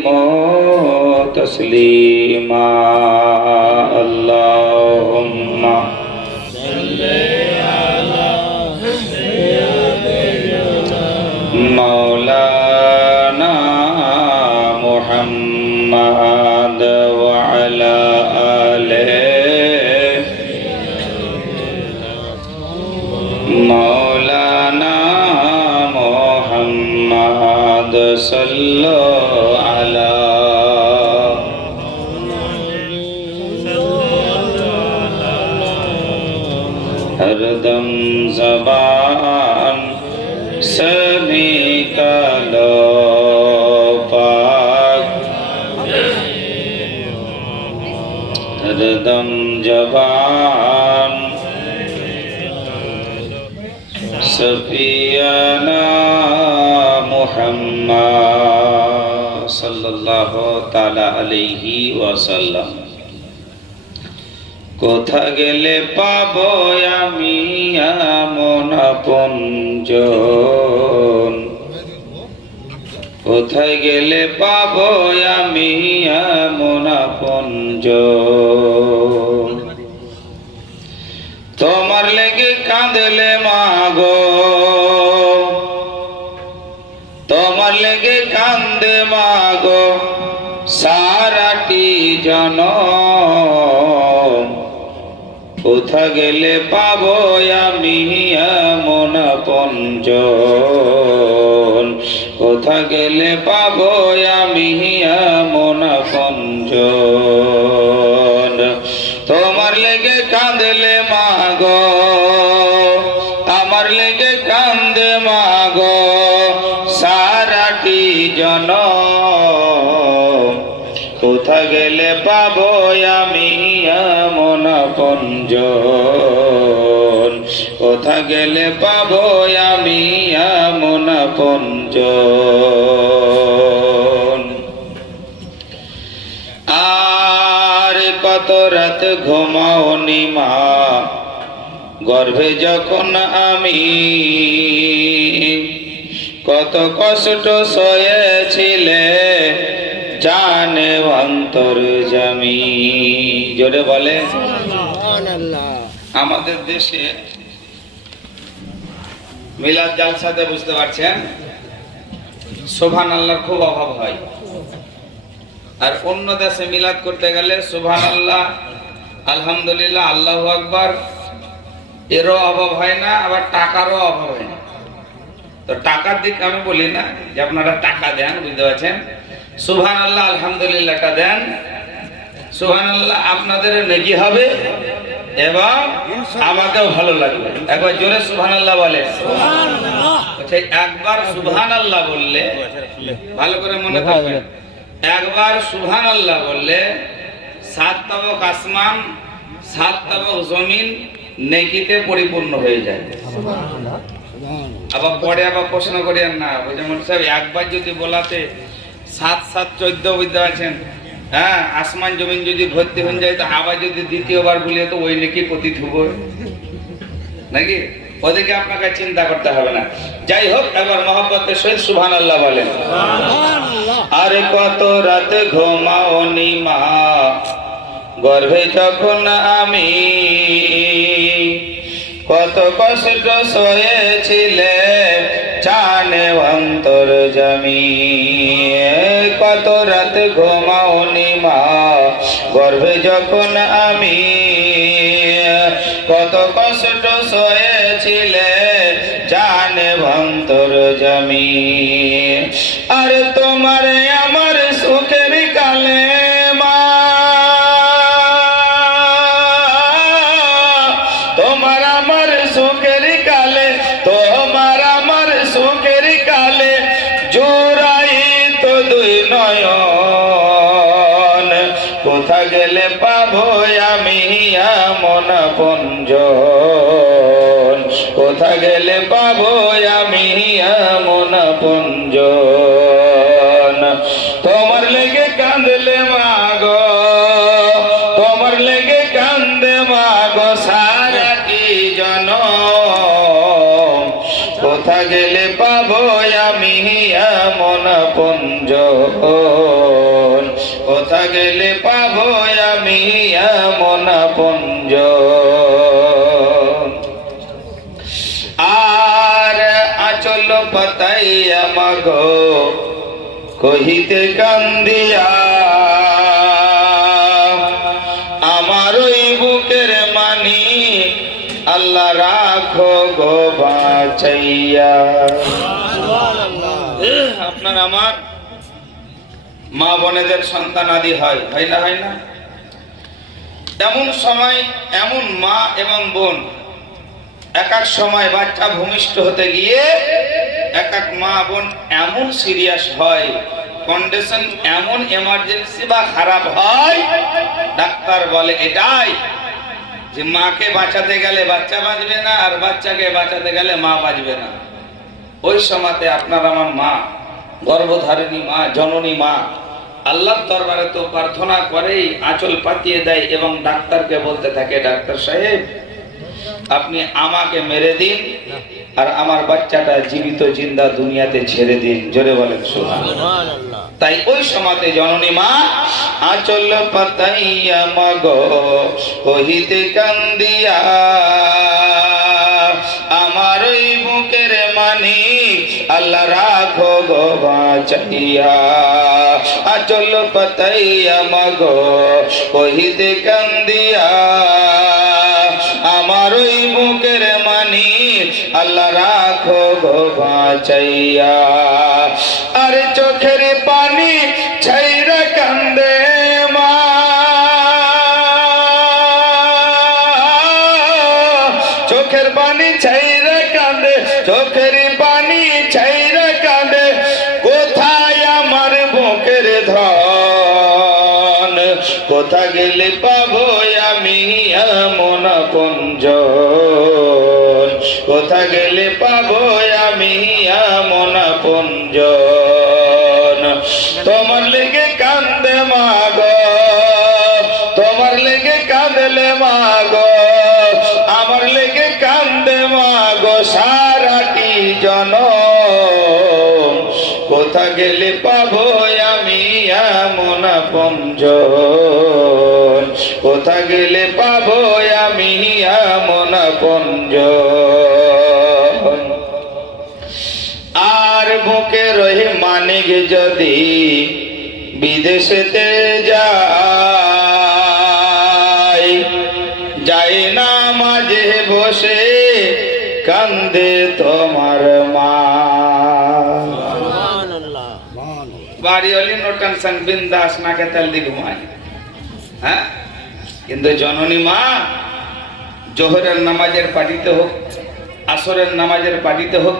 وسلموا تسليما اللهم صل على سيدنا مولانا محمد وعلى آله مولانا محمد صلى على हरदम ज़बान से निकालो पाक हरदम ज़बान सफियाना मुहम्मद सल्लल्लाहु ताला अलैहि वसल्लम কোথা গেলে পাবো আমি এমন আপনজন কোথায় গেলে পাবো আমি এমন আপনজন তোমার লেগে কাঁদলে মাগো তোমার লেগে কান্দে মাগো সারাটি জনম কোথা গেলে পাবো আমি এমন আপনজন কোথা গেলে পাবো আমি এমন আপনজন তোমার লেগে কাঁদলে মাগো আমার লেগে কান্দে মাগো সারাটি জনম কোথা গেলে পাবো আমি এমন আপনজন কোথা গেলে পাবো আমি এমন আপনজন আর কত রাত ঘুমাওনি মা গর্ভে যখন আমি কত কষ্ট সয়েছিলে জানে অন্তর জামি জোরে বলে আমাদের দেশে মিলাদ জালসাতে বুঝতে পারছেন সুবহানাল্লাহর খুব অভাব হয় আর অন্য দেশে মিলাদ করতে গেলে সুবহানাল্লাহ আলহামদুলিল্লাহ আল্লাহু আকবার এরও অভাব হয় না আবার টাকারও অভাব হয় না তো টাকার দিক আমি বলি না যে আপনারা টাকা দেন বুঝতে পারছেন সুবহানাল্লাহ আলহামদুলিল্লাহটা দেন সুবহানাল্লাহ আপনাদের নেকি হবে এবং আমাকেও ভালো লাগবে একবার জোরে সুবহানাল্লাহ বলে সুবহানাল্লাহ আচ্ছা একবার সুবহানাল্লাহ বললে ভালো করে মনে রাখবেন একবার সুবহানাল্লাহ বললে 7 তাবক আসমান 7 তাবক জমিন নেকিতে পরিপূর্ণ হয়ে যায় সুবহানাল্লাহ আবার পরে আবার প্রশ্ন করেন না যেমন সাহেব একবার যদি বলাতে 7 7 14 বুঝতে পারছেন হ্যাঁ আসমান জমিন যদি ভর্তি হয়ে যায় তো আবার যদি দ্বিতীয়বার বলি তো ওই নাকি পতিত হবে নাকি ওদিকে আপনাকে চিন্তা করতে হবে না যাই হোক একবার মহব্বতের সহিত সুবহানাল্লাহ বলেন সুবহানাল্লাহ আরে কত রাত ঘুমাওনি মা গর্ভে যখন আমি কত কষ্ট সয়েছিলে জানে অন্তর জামি কত রাত ঘুমাওনি মা গর্ভে যখন আমি কত কষ্ট সয়েছিলে জানে অন্তর জামি আর তোমার আমার সুখের কালে মা তোমার আমার সুখের কালে তোমার আমার সুখের কালে জোড়াই তো দুই নয়ন কোথা গেলে পাবো আমি এমন আপনজন কোথা গেলে পাবো আমি এমন আপনজন তোমার লেগে কাঁদলে মাগো তোমার লেগে কান্দে মাগো সারাটি জনম কোথা গেলে পাবো আমি এমন আপনজন, কোথা গেলে পাবো আমি এমন আপনজন। আর আঁচল পাতাইয়া মাগো কহিতে কান্দিয়া, আমার ওই বুকের মানি আল্লাহ রাখো গো বাঁচাইয়া। আপনার আমার মা বোনেদের সন্তান আদি হয়, হয় না? হয় না? এমন সময় এমন মা এবং বোন এক এক সময় বাচ্চা ভূমিষ্ঠ হতে গিয়ে এক এক মা বোন এমন সিরিয়াস হয়, কন্ডিশন এমন এমার্জেন্সি বা খারাপ হয়, ডাক্তার বলে এটাই যে মাকে বাঁচাতে গেলে বাচ্চা বাঁচবে না, আর বাচ্চাকে বাঁচাতে গেলে মা বাঁচবে না। ওই সময়তে আপনার আমার মা, গর্ভধারিণী মা, জননী মা আল্লাহর দরবারে তো প্রার্থনা করেই, আঁচল পাতিয়ে দেয় এবং ডাক্তারকে বলতে থাকে, ডাক্তার সাহেব আপনি আমাকে মেরে দিন আর আমার বাচ্চাটা জীবিত জিন্দা দুনিয়াতে ছেড়ে দিন। জোরে বলেন সুবহানাল্লাহ। তাই ওই সময়তে জননী মা আঁচল পাতাইয়া মাগো কহিতে কান্দিয়া, আমার ওই বুকের মানি আল্লাহ রাখো গো বাঁচাইয়া। আঁচল পাতাইয়া মাগো কহিতে কান্দিয়া, আমার ওই বুকের মানি আল্লাহ রাখো গো বাঁচাইয়া। আরে চোখের পানি ছাইরা কান্দে মা, চোখের পানি ছাইরা কান্দে, চোখের পানি ছাইরা কান্দে, কোথায় আমার বুকের ধন, কোথা গেলে পাবো আমি এমন আপনজন, কোথা গেলে পাবো আমি এমন আপনজন। তোমার লেগে কান্দে মাগো, তোমার লেগে কাঁদলে মাগো, আমার লেগে কান্দে মাগো সারাটি জনম, কোথা গেলে পাবো আমি এমন আপনজন, কোথা গেলে পাবো আমি এমন আপনজন। আর বুকে রহে মানিক যদি বিদেশেতে যায়, যাই না মাঝে বসে কান্দে তোমার মা। বাড়ি হলি নো টেনশন, বিন্দাস নাকে তেল দি ঘুমায়। হ্যাঁ, কিন্তু জননী মা জোহরের নামাজের পাটিতে হোক, আসরের নামাজের পাটিতে হোক,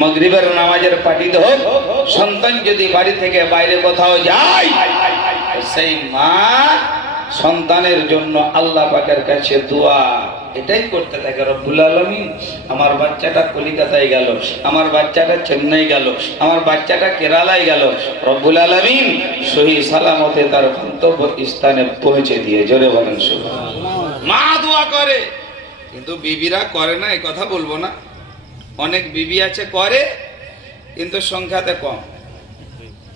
মাগরিবের নামাজের পাটিতে হোক, সন্তান যদি বাড়ি থেকে বাইরে কোথাও যায়, সেই মা সন্তানের জন্য আল্লাহ পাকের কাছে দোয়া এটাই করতে থাকে, রব্বুল আলামিন আমার বাচ্চাটা কলিকাতায় গেল, আমার বাচ্চাটা চেন্নাই গেল, আমার বাচ্চাটা কেরালায় গেল, রব্বুল আলামিন সহি সালামতে তার গন্তব্য স্থানে পৌঁছে দিয়ে। জোরে বলেন সুবহানাল্লাহ। মা দোয়া করে, কিন্তু বিবিরা করে না, এই কথা বলবো না। অনেক বিবি আছে করে, কিন্তু সংখ্যাতে কম।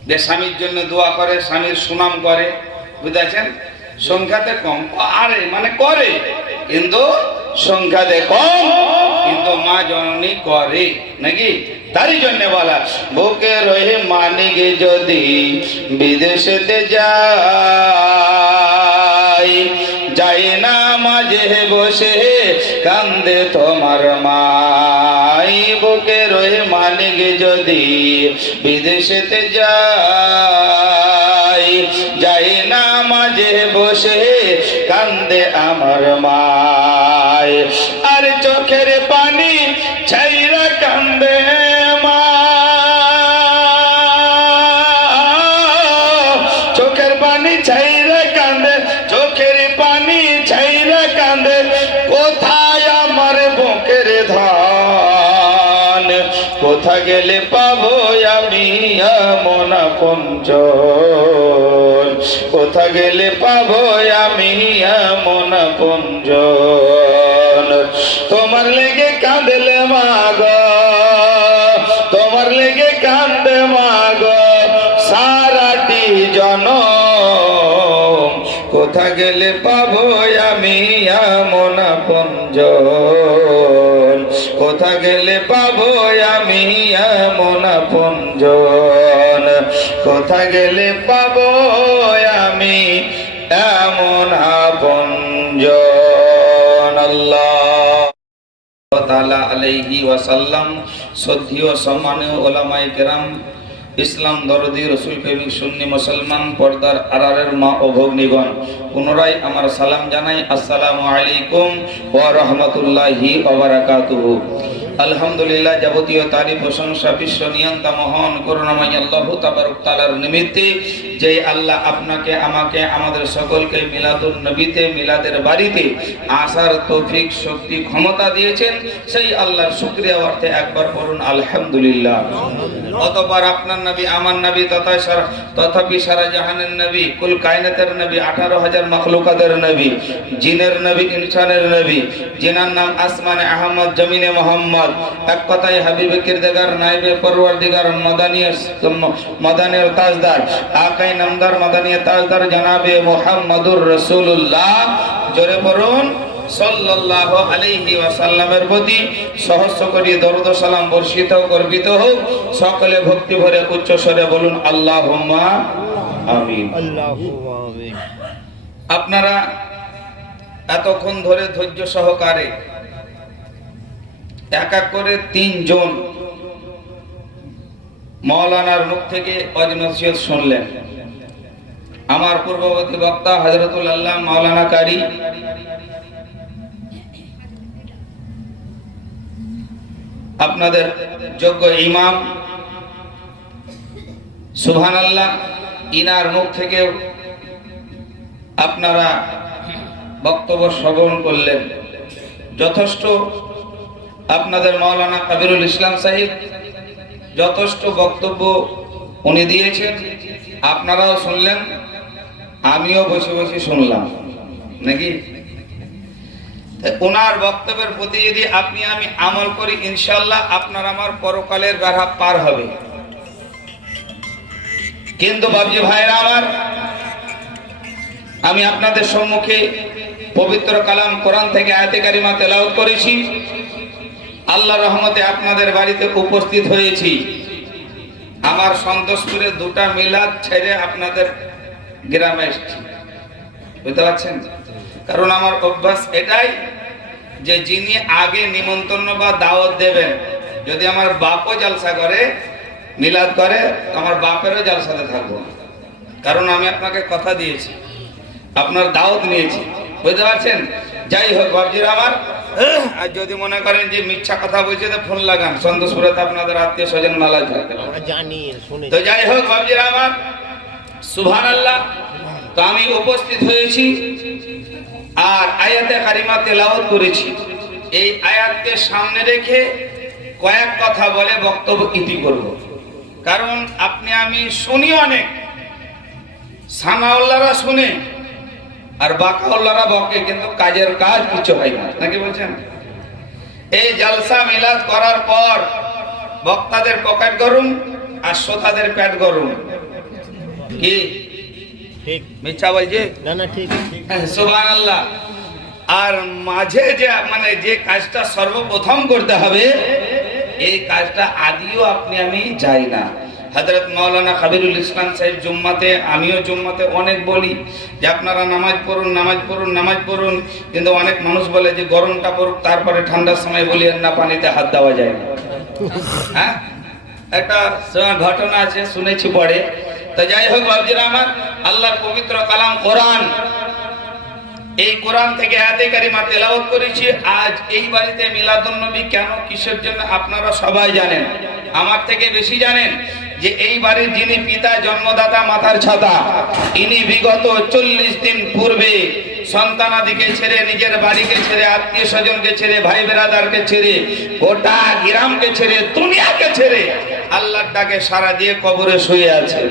যে স্বামীর জন্য দোয়া করে, স্বামীর সুনাম করে, বুঝেছেন, সংখ্যাতে কম। আরে মানে করে, কিন্তু সংখ্যাতে কম, কিন্তু মা জননী করে নাকি? তারই জন্য বলা, বুকে রহে মানিক যদি বিদেশেতে যায়, যাই না মাঝে বসে কান্দে তোমার মাই। বুকে রহে মানিক যদি বিদেশেতে যায়, যাই না মাঝে বসে কান্দে আমার মাই। আর চোখের পানি ছাইরা কান্দে মা, চোখের পানি ছাইরা কান্দে, চোখের পানি ছাইরা কান্দে, কোথায় আমার বুকের ধন, কোথা গেলে পাবো আমি এমন আপনজন, কোথা গেলে পাবো আমি এমন আপনজন। তোমার লেগে কাঁদলে মাগো, তোমার লেগে কান্দে মা, জনম, কোথা গেলে পাবো আমি এমন আপনজন, কোথা গেলে পাবো আমি এমন আপনজন, কোথা গেলে পাবো আমি এমন আপনজন। আল্লাহু তাআলা আলাইহি ওয়াসাল্লাম। শ্রদ্ধেয় সম্মানীয় ওলামায়ে কেরাম, ইসলাম দরদি, রসুল প্রেমিক, সুন্নি মুসলমান, পর্দার আড়ালের মা ও ভগ্নীগণ, পুনরায় আমার সালাম জানাই। আসসালামু আলাইকুম ওয়া রাহমাতুল্লাহি ওয়া বারাকাতুহু। আলহামদুলিল্লাহ, যাবতীয় তারিফ প্রশংসা বিশ্ব নিয়ন্তা মহান করুণাময় আল্লাহ তাবারক তাআলার নিমিত্তে, যে আল্লাহ আপনাকে, আমাকে, আমাদের সকলকে মিলাদুন নবীতে, মিলাদের বাড়িতে আসার তৌফিক, শক্তি, ক্ষমতা দিয়েছেন, সেই আল্লাহর শুকরিয়া অর্থে একবার পড়ুন আলহামদুলিল্লাহ। অতঃপর আপনার নবী, আমার নবী তথাপি সারা জাহানের নবী, কুল কায়নাতের নবী, 18,000 মাখলুকাতের নবী, জিনের নবী, ইনসানের নবী, জিনার নাম আসমানে আহমদ, জমিনে মোহাম্মদ, এক কথায় হাবিবে কিরদার, নাইবে পরওয়ারদিগার, মদানের তাজদার, আকাই নামদার, মদানিয়ে তাজদার জনাবে মুহাম্মদুর রাসূলুল্লাহ, জোরে পড়ুন সাল্লাল্লাহু আলাইহি ওয়াসাল্লামের প্রতি সহস্র কোটি দরুদ ও সালাম বর্ষিত ও গর্বিত হোক। সকলে ভক্তি ভরে উচ্চ স্বরে বলুন আল্লাহুম্মা আমিন। আল্লাহুম্মা আমিন। আপনারা এতক্ষণ ধরে ধৈর্য সহকারে এক এক করে 3 জন মাওলানার মুখ থেকে ওয়াজ নসিহত শুনলেন। আমার পূর্ববর্তী বক্তা হযরতুল আল্লাহ মাওলানা কারি, আপনাদের যোগ্য ইমাম, সুবহানাল্লাহ, ইনার মুখ থেকে আপনারা বক্তব্য শ্রবণ করলেন। যথেষ্ট আপনাদের মাওলানা কাবিরুল ইসলাম সাহেব যথেষ্ট বক্তব্য উনি দিয়েছেন, আপনারাও শুনলেন, আমিও বসে বসে শুনলাম নাকি। ওনার বক্তব্যের প্রতি যদি আপনি আমি আমল করি, ইনশাআল্লাহ আপনার আমার পরকালের বেড়া পার হবে। কিন্তু বাবজি ভাইরা আমার, আমি আপনাদের সম্মুখে পবিত্র কালাম কোরআন থেকে আয়াতে কারিমা তেলাওয়াত করেছি। আল্লাহর রহমতে আপনাদের বাড়িতে উপস্থিত হয়েছি। আমার সন্তোষপুরে 2টা মিলাদ ছেড়ে আপনাদের গ্রামে এসেছি, বুঝতে পারছেন? কারণ আমার অভ্যাস এটাই যে যিনি আগে নিমন্ত্রণ বা দাওয়াত দেবেন, যদি আমার বাপও জলসা করে, মিলাদ করে, আমার বাপেরও জলসাতে থাকবো, কারণ আমি আপনাকে কথা দিয়েছি, আপনার দাওয়াত নিয়েছি, বুঝতে পারছেন? যাই হোক বাবজির আমার, আর যদি মনে করেন যে মিথ্যা কথা বলছে তো ফোন লাগান, সন্তোষপুরে আপনাদের আত্মীয় স্বজন মেলা থাকতে জানি। তো যাই হোক বাবজির আমার, সুবহানাল্লাহ। তো আমি উপস্থিত হয়েছি আর আয়াতে কারিমা তেলাওয়াত করেছি। এই আয়াতকে সামনে রেখে কয়েক কথা বলে বক্তব্য ইতি করব। কারণ আপনি আমি শুনি অনেক, সানাউল্লাহরা শুনে আর বাকাউল্লাহরা বকে, কিন্তু কাজের কাজ কিছু হয় না, নাকি বলছেন? এই জলসা মিলাদ করার পর বক্তাদের পকেট গরম আর শ্রোতাদের পেট গরম। কি ঠিক মিথ্যা বলছে? না না, ঠিক ঠিক। সুবহানাল্লাহ। আর মাঝে যে মানে যে কাজটা সর্বপ্রথম করতে হবে, এই কাজটা আদিও আপনি আমি যাই না। হযরত মাওলানা কাবিরুল ইসলাম সাহেব জুম্মাতে, আমিও জুম্মাতে অনেক বলি যে আপনারা নামাজ পড়ুন, নামাজ পড়ুন, নামাজ পড়ুন, কিন্তু অনেক মানুষ বলে যে গরমটা পড়ুক, তারপরে ঠান্ডার সময় বলি না, পানিতে হাত দেওয়া যায় না। হ্যাঁ, একটা ঘটনা আছে, শুনেছি পড়ে। তো যাই হোক বাবজিরা আমার, আল্লাহর পবিত্র কালাম কোরআন, এই কোরআন থেকে আয়াতে কারিমা তেলাওয়াত করেছি। আজ এই বাড়িতে মিলাদুন নবী কেন, কিসের জন্য আপনারা সবাই জানেন, আমার থেকে বেশি জানেন। যে এই বাড়ির যিনি পিতা, জন্মদাতা, মাথার ছাতা, ইনি বিগত 40 দিন পূর্বে সন্তানাদিকে ছেড়ে, নিজের বাড়িকে ছেড়ে, আত্মীয় স্বজনকে ছেড়ে, ভাই বেরাদারকে ছেড়ে, গোটা গ্রামকে ছেড়ে, দুনিয়াকে ছেড়ে আল্লাহর ডাকে সাড়া দিয়ে কবরে শুয়ে আছে।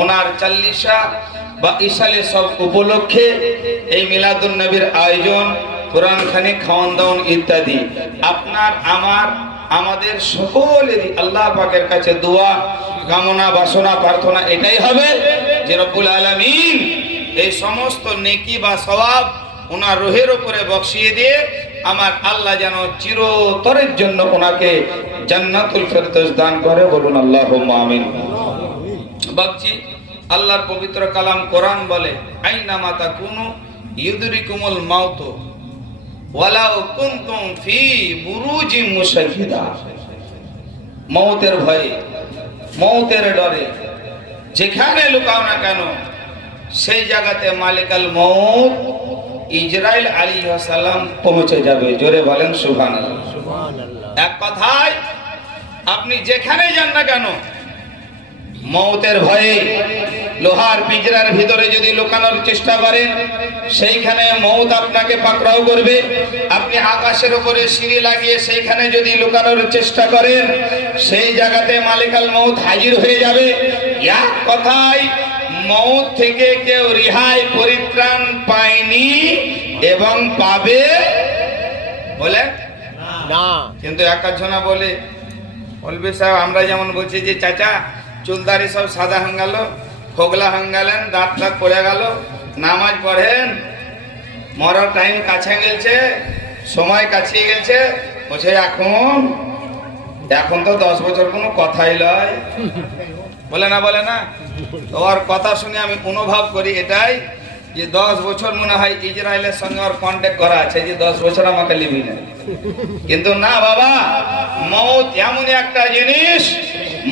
ওনার চাল্লিশা বা ইসালে সব উপলক্ষে এই মিলাদুন নবীর আয়োজন, কোরআন খানি, খাওয়ান দাওয়ান ইত্যাদি। আপনার আমার, আমাদের সকলেরই আল্লাহ পাকের কাছে দোয়া কামনা বাসনা প্রার্থনা এটাই হবে যে রব্বুল আলামিন এই সমস্ত নেকি বা সওয়াব ওনার রুহের উপরে বক্সিয়ে দিয়ে আমার আল্লাহ যেন চিরতরের জন্য ওনাকে জান্নাতুল ফেরদৌস দান করে। বলুন আল্লাহুম্মা আমিন। বাপজি, আল্লাহর পবিত্র কালাম কোরআন বলে আইনামা তাকুনু ইউদরিকুমুল মাউত ওয়ালাউ কুনতুম ফি বুরুজিম মুশাইয়্যিদা। মওতের ভয়ে, মওতের ডরে যেখানে লুকাও না কেন সেই জায়গাতে মালিকাল মউত ইজরাইল আলাইহিস সালাম পৌঁছে যাবে। জোরে বলেন সুবহানাল্লাহ। সুবহানাল্লাহ। এক কথায় আপনি যেখানে যান না কেন মওতের ভয়ে লোহার পিঞ্জরার ভিতরে যদি লুকানোর চেষ্টা করেন সেইখানে মওত আপনাকে পাকড়াও করবে। আপনি আকাশের উপরে সিঁড়ি লাগিয়ে সেইখানে যদি লুকানোর চেষ্টা করেন সেই জায়গাতে মালিকাল মউত হাজির হয়ে যাবে। এক কথায় মওত থেকে কেউ রিহাই পরিত্রাণ পায়নি এবং পাবে বলে না। কিন্তু একজনা বলবে সাহেব আমরা যেমন বলছি যে চাচা চুলদারি সব সাদা হয়ে গেল, খোগলা হয়ে গেলেন, দাঁত টাত পড়ে গেল, নামাজ পড়েন, মরার টাইম কাছে গেছে, সময় কাছে গেছে, বলছে এখন তো 10 বছর কোনো কথাই লয়। বলে না ওর কথা শুনে আমি অনুভব করি এটাই যে 10 বছর মনে হয় ইসরায়েলের সঙ্গে ওর কন্ট্যাক্ট করা আছে যে 10 বছর আমাকে লিবি না। কিন্তু না বাবা, মওত এমন একটা জিনিস,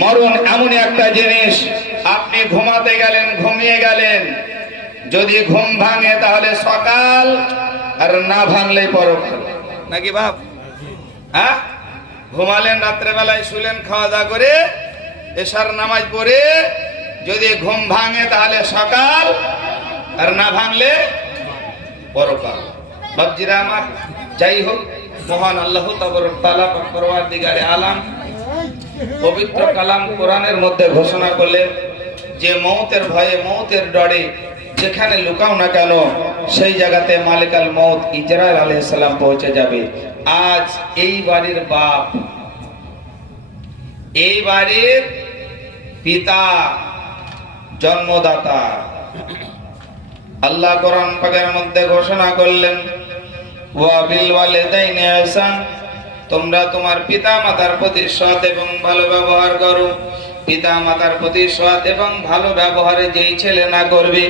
মরণ এমন একটা জিনিস, আপনি ঘুমাতে গেলেন, ঘুমিয়ে গেলেন, যদি ঘুম ভাঙে তাহলে সকাল, আর না ভাঙলে পরকাল। নাকি বাপ? হ্যাঁ, ঘুমালেন রাত্রেবেলায়, শুলেন খাওয়া দাওয়া করে, এশার নামাজ পড়ে, যদি ঘুম ভাঙে তাহলে সকাল, আর না ভাঙলে পরকাল। বাপজিরা আমার, যাই হোক, মহান আল্লাহ তাবারক তাআলা পরওয়ারদিগারে আলাম পবিত্র কালাম কোরআনের মধ্যে ঘোষণা করলেন যে মওতের ভয়ে, মওতের ডরে যেখানে লুকাও না কেন সেই জায়গাতে মালিকাল মউত ইজরাইল আলাইহিস সালাম পৌঁছে যাবে। আজ এই বাড়ির বাপ, এই বাড়ির পিতা, জন্মদাতা, আল্লাহ কোরআন পাকের মধ্যে ঘোষণা করলেন ওয়া বিল ওয়ালিদাইনি ইহসান, তোমরা তোমার পিতা মাতার প্রতি সৎ এবং ভালো ব্যবহার করো। পিতা মাতার প্রতি সৎ এবং ভালো ব্যবহারে যেই ছেলে না করবে,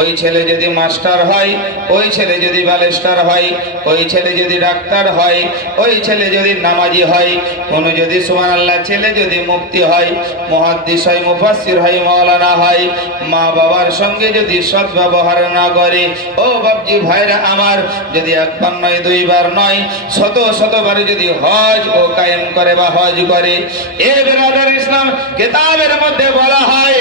ওই ছেলে যদি মাস্টার হয়, ওই ছেলে যদি ব্যারিস্টার হয়, ওই ছেলে যদি ডাক্তার হয়, ওই ছেলে যদি নামাজি হয়, কোন যদি সুবহানাল্লাহ ছেলে যদি মুফতি হয়, মুহাদ্দিস হয়, মুফাসসির হয়, মাওলানা হয়, মা বাবার সঙ্গে যদি সৎ ব্যবহার না করে, ও বাপজি ভাইরা আমার, যদি একবার নয়, দুইবার নয়, শতবার যদি হজ ও কায়েম করে বা হজ করে, এ বেরাদার ইসলাম কিতাবের মধ্যে বলা হয়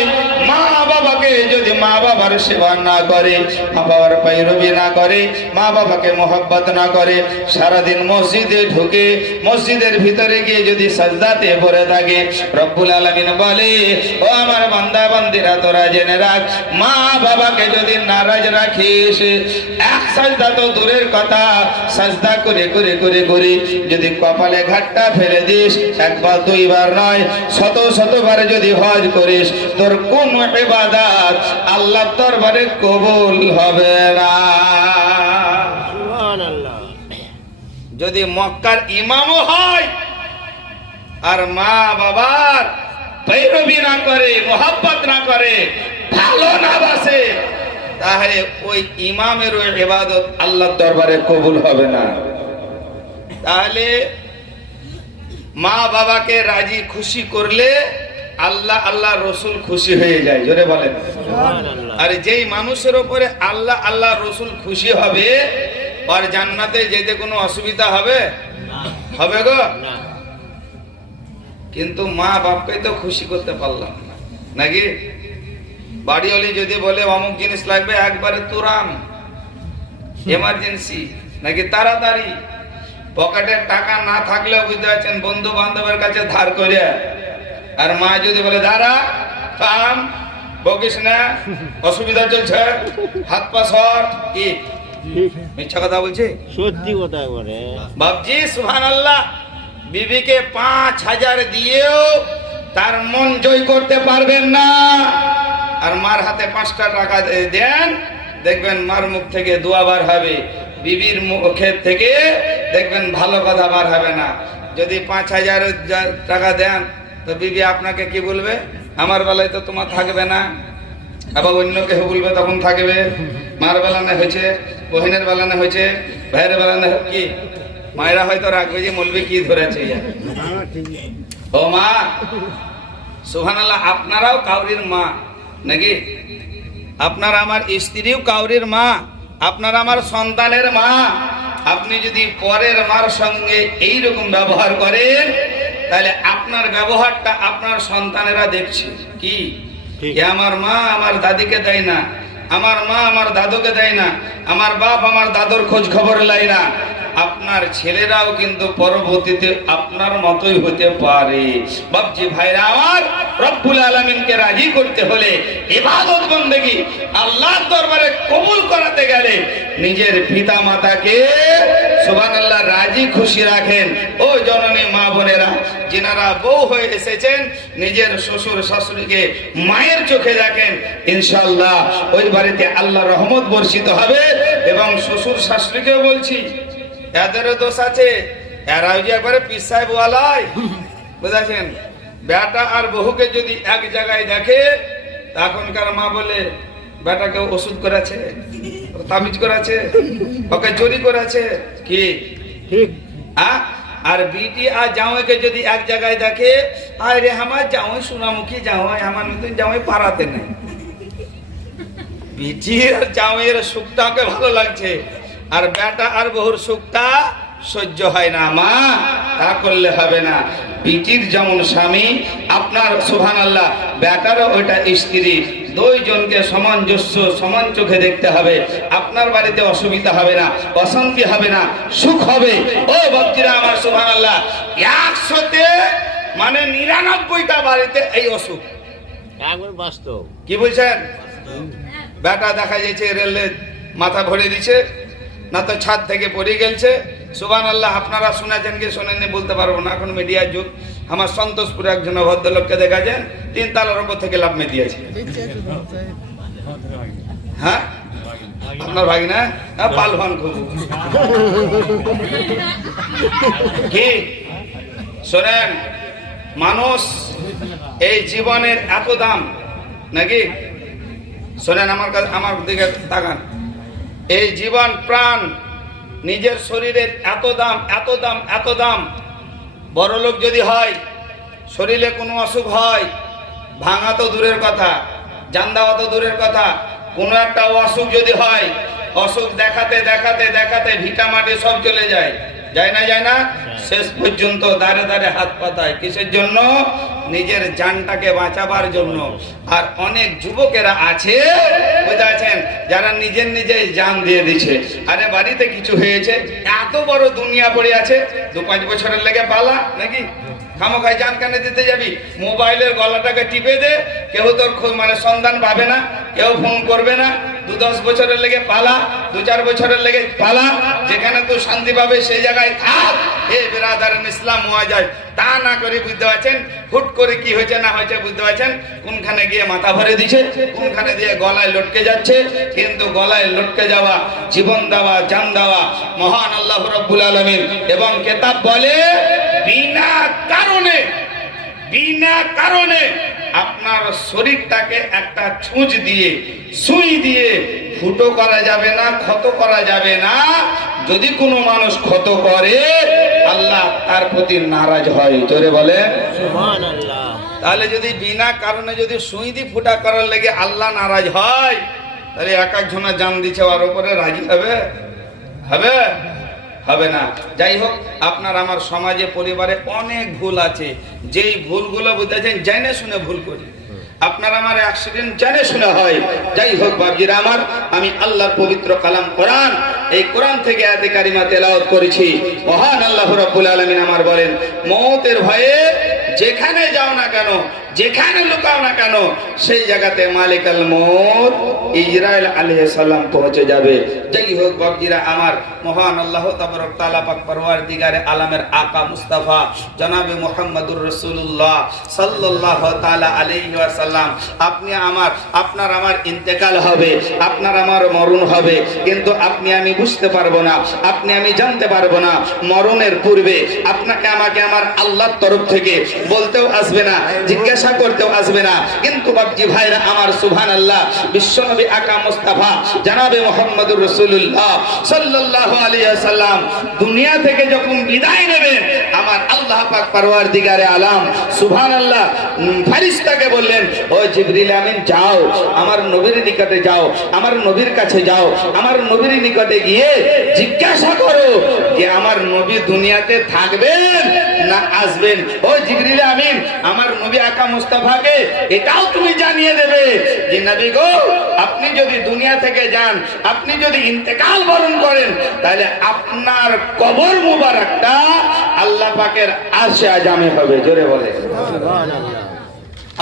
মা বাবাকে যদি মা বাবার সেবা না করে, মা বাবার পৈরবি না করে, মা বাবাকে মোহব্বত না করে, সারাদিন মসজিদে ঢুকে মসজিদের ভিতরে গিয়ে যদি সাজদাতে পড়ে থাকে, রব্বুল আলামিন বলে ও আমার বান্দা বান্দিরা তোরা জেনে রাখ, মা বাবাকে যদি নারাজ রাখিস, এক সাজদা তো দূরের কথা, সাজদা করে করে করে করে যদি কপালে ঘাটটা ফেলে দিস, একবার দুইবার নয়, শতবার যদি হজ করিস, তোর কোন ইবাদত আল্লাহর দরবারে কবুল হবে না। সুবহানাল্লাহ। যদি মক্কার ইমামও হয় আর মা বাবার পৈরবি না করে, মোহাব্বত না করে, ভালো না বাসে, তাহলে ওই ইমামের ওই ইবাদত আল্লাহর দরবারে কবুল হবে না। তাহলে মা বাবাকে রাজি খুশি করলে আল্লাহ রসুল খুশি হয়ে যায়। জোরে বলেন সুবহানাল্লাহ। আর যেই মানুষের উপরে আল্লাহ রসুল খুশি হবে, আর জান্নাতে যেতে কোনো অসুবিধা হবে? হবে গো না। কিন্তু মা বাপকে তো খুশি করতে পারলাম না, নাকি? বাড়িওয়ালি যদি বলে অমুক জিনিস লাগবে, একবারে তুরান এমার্জেন্সি, নাকি তাড়াতাড়ি, পকেটের টাকা না থাকলেও বুঝতে পারছেন বন্ধু বান্ধবের কাছে ধার করে, আর মা যদি বলে দাঁড়া থাম, বকিস না, অসুবিধা চলছে, হাত পা সর, কি মিথ্যা কথা বলছে? সত্যি কথা বলে। বাপজি সুবহানাল্লাহ, বিবিকে 5000 দিয়েও তার মন জয় করতে পারবেন না। আর মার হাতে 5টা টাকা দেন, দেখবেন মার মুখ থেকে দোয়া বার হবে, বিবির মুখের থেকে দেখবেন ভালো কথা বার হবে না। যদি 5000 টাকা দেন তো বিবি আপনাকে কি বলবে? আমার বেলায় তো তোমার থাকবে না, আবার অন্য কেউ বলবে তখন থাকবে। মার বেলা না হয়েছে, বহিনের বেলা না হয়েছে, ভাইয়ের বেলা না কি, মায়েরা হয়তো রাখবে যে মলবি কি ধরেছে। ও মা, সুবহানাল্লাহ, আপনারাও কাউরির মা নাকি? আপনার আমার স্ত্রীও কাউরির মা, আপনার আমার সন্তানের মা। আপনি যদি পরের মার সঙ্গে এইরকম ব্যবহার করেন, তাহলে আপনার ব্যবহারটা আপনার সন্তানেরা দেখছে কি, আমার মা আমার দাদিকে দেয় না, আমার মা আমার দাদুকে দেয় না, আমার বাপ আমার দাদুর খোঁজ খবর লাই না। আপনার ছেলেরাও কিন্তু পরবর্তীতে আপনার মতোই হতে পারে। বাপজি ভাইরা আমার, রব্বুল আলামিনকে রাজি করতে হলে, ইবাদত বন্দেগী আল্লাহর দরবারে কবুল করাতে গেলে নিজের পিতা মাতাকে সুবহানাল্লাহ রাজি খুশি রাখেন। ও জননী মা বোনেরা, যিনারা বউ হয়ে এসেছেন, নিজের শ্বশুর শাশুড়িকে মায়ের চোখে দেখেন, ইনশাআল্লাহ ওই বাড়িতে আল্লাহর রহমত বর্ষিত হবে। এবং শ্বশুর শাশুড়িকেও বলছি, এদেরও দোষ আছে, এরাও যে একবারে পীর সাহেব ওয়ালাই, বুঝেছেন? বেটা আর বহুকে যদি এক জায়গায় দেখে, এখনকার মা বলে বেটাকে ওষুধ করেছে, তাবিজ করেছে, ওকে চুরি করেছে কি, আর বিটি আর জামাইকে যদি এক জায়গায় দেখে, আরে আমার জামাই সোনামুখী জামাই, আমার মতন জামাই পারাতে নেই। বিটি আর জামাইয়ের সুখটাকে ভালো লাগছে, আর বেটা আর বহুর সুখটা সহ্য হয় না। মা, তা করলে হবে না। বিটির যেমন স্বামী আপনার, সুবহানাল্লাহ, বেটারও ওইটা স্ত্রী, দুইজনকে সামঞ্জস্য সমান চোখে দেখতে হবে। আপনার বাড়িতে অসুবিধা হবে না, অশান্তি হবে না, সুখ হবে। ও ভক্তিরা আমার, সুবহানাল্লাহ, 100তে মানে 99টা বাড়িতে এই অসুখ। একবার বাস্তব। কি বলছেন? বেটা দেখা যাচ্ছে রেলে মাথা ভরে দিছে, না তো ছাদ থেকে পড়ে গেছে। সুবহানাল্লাহ, আপনারা শুনেছেন কি শোনেননি বলতে পারবো না, এখন মিডিয়ার যুগ। আমার সন্তোষপুরে একজন ভদ্রলোককে দেখা যায় 3 তলার উপর থেকে লাফ মেরে দিয়েছে। হ্যাঁ, আপনার ভাই না? হ্যাঁ, পালভান খুব কি শোনেন, মানুষ এই জীবনের এত দাম নাকি? শোনেন, আমার কাছে, আমার দিকে তাকান। এই জীবন প্রাণ নিজের শরীরের এত দাম, এত দাম, এত দাম। বড় লোক যদি হয়, শরীরে কোনো অসুখ হয়, ভাঙা তো দূরের কথা, জান দেওয়া তো দূরের কথা, কোনো একটা অসুখ যদি হয়, অসুখ দেখাতে দেখাতে দেখাতে ভিটামাটি সব চলে যায়, যায় না? যায় না? শেষ পর্যন্ত দাঁড়ে দাঁড়ে হাত পাতায়, কিসের জন্য? নিজের জানটাকে বাঁচাবার জন্য। আর অনেক যুবকেরা আছে, বুঝেছেন, যারা নিজের নিজেই জান দিয়ে দিচ্ছে। আরে বাড়িতে কিছু হয়েছে, এত বড় দুনিয়া পড়ে আছে, 2-5 বছরের লেগে পালা নাকি? খামোখাই জান কেন দিতে যাবি? মোবাইলের গলাটাকে টিপে দে, কেউ তোর মানে সন্ধান পাবে না, কেউ ফোন করবে না। 2-10 বছরের লেগে পালা, 2-4 বছরের লেগে পালা, যেখানে তুই শান্তি পাবে সেই জায়গায় থাক। হে বিরাদারান ইসলাম মুআজ্জাজ, তা না করে বুঝতে পারছেন হুট করে কি হয়েছে না হয়েছে বুঝতে পারছেন, কোনখানে গিয়ে মাথা ভরে দিচ্ছে, কোনখানে দিয়ে গলায় লটকে যাচ্ছে। কিন্তু গলায় লটকে যাওয়া, জীবন দেওয়া, জান দেওয়া মহান আল্লাহ রাব্বুল আলামিন। এবং কিতাব বলে, বিনা কারণে আপনার শরীরটাকে একটা ছুঁচ দিয়ে, সুই দিয়ে ফুটো করা যাবে না, ক্ষত করা যাবে না। যদি কোনো মানুষ ক্ষত করে, আল্লাহ তার প্রতি নারাজ হয়। জোরে বলে সুবহানাল্লাহ। তাহলে যদি বিনা কারণে যদি সুই দিয়ে ফুটা করার লেগে আল্লাহ নারাজ হয়, তাহলে এক একজনের জান দিচ্ছে, ওর উপরে রাজি হবে? হবে? হবে না। যাই হোক, আপনার আমার সমাজে পরিবারে অনেক ভুল আছে, যেই ভুলগুলো বুঝতেছেন জেনে শুনে ভুল করি। আপনার আমার অ্যাক্সিডেন্ট জেনে শুনে হয়। যাই হোক বাবজিরা আমার, আমি আল্লাহর পবিত্র কালাম কোরআন, এই কোরআন থেকে আয়াতে কারিমা তেলাওয়াত করেছি। মহান আল্লাহ রাব্বুল আলামিন আমার বলেন, মওতের ভয়ে যেখানে যাও না কেন, যেখানে লুকাও না কেন সেই জায়গাতে মালিকাল মউত ইসরাইল আলাইহিস সালাম পৌঁছে যাবে। যাই হোক বাপজিরা আমার, মহান আল্লাহ তাবারক তাআলা পাক পরওয়ারদিগারে আলমের আকা মুস্তাফা জনাবে মুহাম্মদুর রাসূলুল্লাহ সাল্লাল্লাহু তাআলা আলাইহি ওয়াসাল্লাম, আপনি আমার আপনার আমার ইন্তেকাল হবে, আপনার আমার মরণ হবে, কিন্তু আপনি আমি বুঝতে পারবো না, আপনি আমি জানতে পারবো না। মরণের পূর্বে আপনাকে আমাকে আমার আল্লাহর তরফ থেকে বলতেও আসবে না, জিজ্ঞাসা করতেও আসবে না। কিন্তু বাপজি ভাইরা আমার, সুবহানাল্লাহ, বিশ্বনবী আকা মুস্তাফা জনাবে মুহাম্মদুর রাসূলুল্লাহ সাল্লাল্লাহু আলাইহি ওয়াসাল্লাম দুনিয়া থেকে যখন বিদায় নেবেন, আমার আল্লাহ পাক পরওয়ারদিগারে আলম সুবহানাল্লাহ ফেরেশতাকে বললেন, ও জিবরিল আমিন যাও, আমার নবীর নিকটে যাও, আমার নবীর কাছে যাও, আমার নবীর নিকটে গিয়ে জিজ্ঞাসা করো যে আমার নবী দুনিয়াতে থাকবেন না আসবেন। ও জিবরিল আমিন, আমার নবী আকা মুস্তাফাকে এটাও তুমি জানিয়ে দেবে যে নবী গো, আপনি যদি দুনিয়া থেকে যান, আপনি যদি ইন্তেকাল বরণ করেন, তাহলে আপনার কবর মুবারকটা আল্লাহ পাকের আরশে আজমে হবে। জোরে বলে সুবহানাল্লাহ।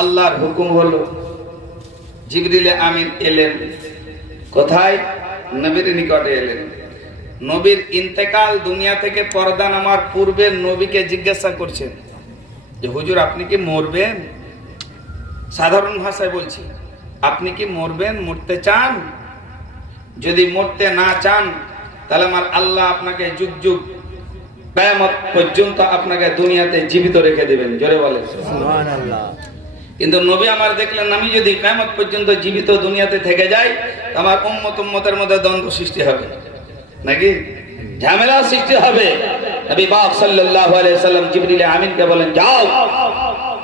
আল্লাহর হুকুম হলো, জিবরিল আমিন এলেন কোথায়? নবীর নিকটে এলেন। নবীর ইন্তেকাল দুনিয়া থেকে পর্দা নামার পূর্বে নবীকে জিজ্ঞাসা করছেন যে হুজুর আপনি কি মরবেন? সাধারণ ভাষায় বলছি, আপনি কি মরবেন, মরতে চান? যদি মরতে না চান তাহলে আমার আল্লাহ আপনাকে যুগ যুগ কিয়ামত পর্যন্ত আপনাকে দুনিয়াতে জীবিত রেখে দিবেন। জোরে বলে সুবহানাল্লাহ। কিন্তু নবী আমার দেখলেন, আমি যদি কিয়ামত পর্যন্ত জীবিত দুনিয়াতে থেকে যাই, আমার উম্মতের মধ্যে দ্বন্দ্ব সৃষ্টি হবে, নাকি ঝামেলা সৃষ্টি হবে। নবী পাক সাল্লাল্লাহু আলাইহি সাল্লাম জিবরিল আমিনকে বলেন, যাও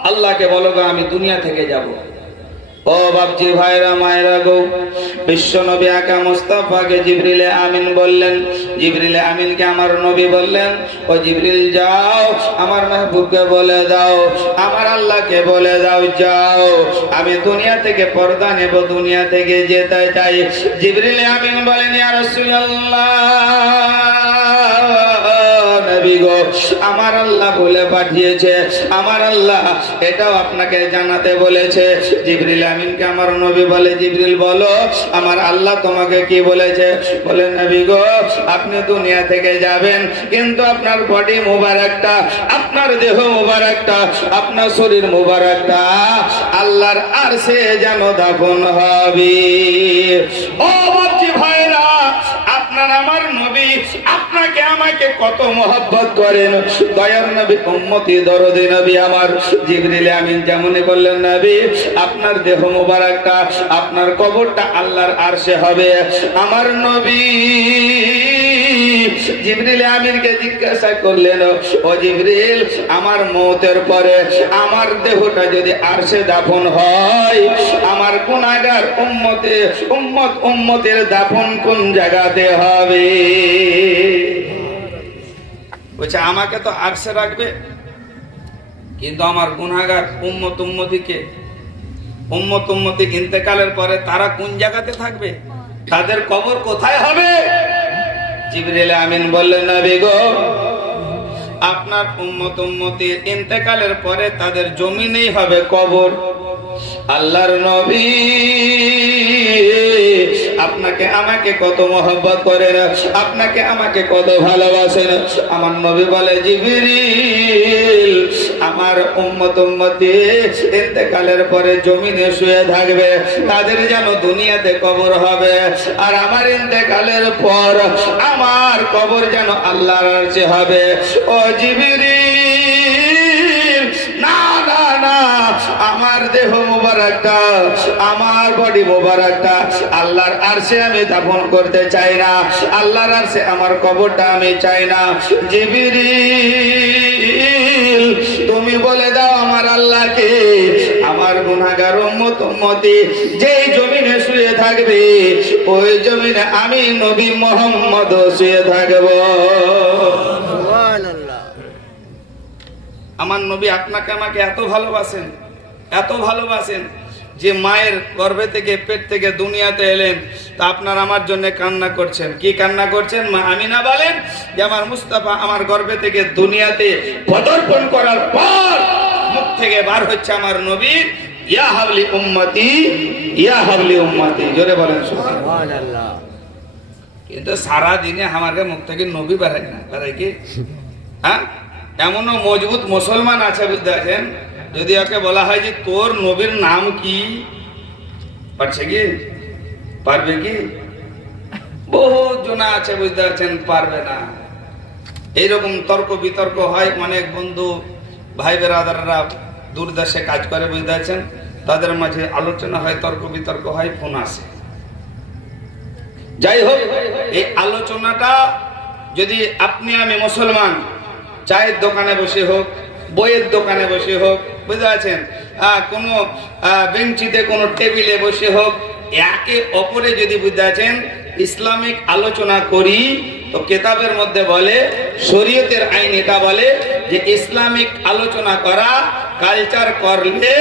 আল্লাহকে বলো গো আমি দুনিয়া থেকে যাব। ও বাপজি ভাইরা মায়েরা গো, বিশ্ব নবী আকা মুস্তাফাকে জিবরিল আমিন বললেন, জিবরিল আমিনকে আমার নবী বললেন, ও জিবরিল যাও আমার মাহবুবকে বলে দাও, আমার আল্লাহকে বলে দাও, যাও আমি দুনিয়া থেকে পর্দা নেব, দুনিয়া থেকে যেতে চাই। জিবরিল আমিন বলেন, ইয়া রাসূলুল্লাহ, নবী গো, আমার আল্লাহ বলে পাঠিয়েছে, আমার আল্লাহ এটাও আপনাকে জানাতে বলেছে। জিবরিল আমিনকে আমার নবী বলে, জিবরিল বলো আমার আল্লাহ তোমাকে কি বলেছে? বলে, নবী গো, আপনি দুনিয়া থেকে যাবেন, কিন্তু আপনার বডি মুবারকটা, আপনার দেহ মুবারকটা, আপনার শরীর মুবারকটা আল্লাহর আরশে যেন দাফন হবে। ও বাপজি ভাইরা, আপনার আমার নবী আপনাকে আমাকে কত মহব্বত করেন, দয়ার নবী, উম্মতি দরদি নবী আমার। জিবরিল আমিন যেমনই বললেন, নবী আপনার দেহ মোবারকটা, আপনার কবরটা আল্লাহর আরশে হবে। আমার নবী জিবরিল আমিনকে জিজ্ঞাসা করলেন, ও জিবরিল, আমার মওতের পরে আমার দেহটা যদি আরশে দাফন হয়, আমার গুনাহগার উম্মতের দাফন কোন জায়গাতে হবে? বলছে আমাকে তো আরশে রাখবে, কিন্তু আমার গুনাহগার উম্মতি ইন্তেকালের পরে তারা কোন জায়গাতে থাকবে? তাদের কবর কোথায় হবে? জিবরিল আমিন বললেন, নবী গো, আপনার উম্মতির ইন্তেকালের পরে তাদের জমিনেই হবে কবর। আল্লাহর নবী আপনাকে আমাকে কত মহব্বত করেন, আপনাকে আমাকে কত ভালোবাসেন। আমার নবী বলে, জিবরিল, আমার উম্মতি ইন্তেকালের পরে জমিনে শুয়ে থাকবে, তাদের যেন দুনিয়াতে কবর হবে, আর আমার ইন্তেকালের পর আমার কবর যেন আল্লাহর আরশে হবে। ও জিবরিল, না না না, আমার দেহ মোবারকটা, আমার বডি মোবারকটা আল্লাহর আরশে আমি দাফন করতে চাই না, আল্লাহর আরশে আমার কবরটা আমি চাই না। জিবরিল, তুমি বলে দাও আমার আল্লাহকে, আমার গুনাহগার উম্মতি যেই জমিনে শুয়ে থাকবে, ওই জমিনে আমি নবী মুহাম্মদ শুয়ে থাকব। সুবহানাল্লাহ। আমার নবী আপনাকে আমাকে এত ভালোবাসেন, এত ভালোবাসেন যে মায়ের গর্ভে থেকে, পেট থেকে দুনিয়াতে এলেন, তা আপনার আমার জন্য কান্না করছেন। কি কান্না করছেন? মা আমিনা বলেন যে আমার মুস্তাফা আমার গর্ভে থেকে দুনিয়াতে পদার্পণ করার পর মুখ থেকে বার হচ্ছে আমার নবীর, ইয়া হাবলি উম্মতি, ইয়া হাবলি উম্মতি, জোরে বলেন সুবহানাল্লাহ। সুবহানাল্লাহ। কিন্তু সারা দিনে আমাদের মুখ থেকে নবী বেরায় না, বেরায় কি? হ্যাঁ, এমনও মজবুত মুসলমান আছে বুঝতে পারছেন, যদি ওকে বলা হয় যে তোর নবীর নাম কি, পারছে কি? পারবে কি? বহু জনা আছে বুঝতে পারছেন, পারবে না। এইরকম তর্ক বিতর্ক হয়, অনেক বন্ধু ভাই বেরাদাররা দূরদেশে কাজ করে বুঝতে পারছেন, তাদের মাঝে আলোচনা হয়, তর্ক বিতর্ক হয়, ফোন আসে। যাই হোক, এই আলোচনাটা যদি আপনি আমি মুসলমান চায়ের দোকানে বসে হোক, বইয়ের দোকানে বসে হোক, বুঝতে পারছেন, কোনো বেঞ্চিতে কোনো টেবিলে বসে হোক, একে অপরে যদি বুঝতে পারছেন ইসলামিক আলোচনা করি, তো কেতাবের মধ্যে বলে, শরীয়তের আইন এটা বলে যে ইসলামিক আলোচনা করা, কালচার করলে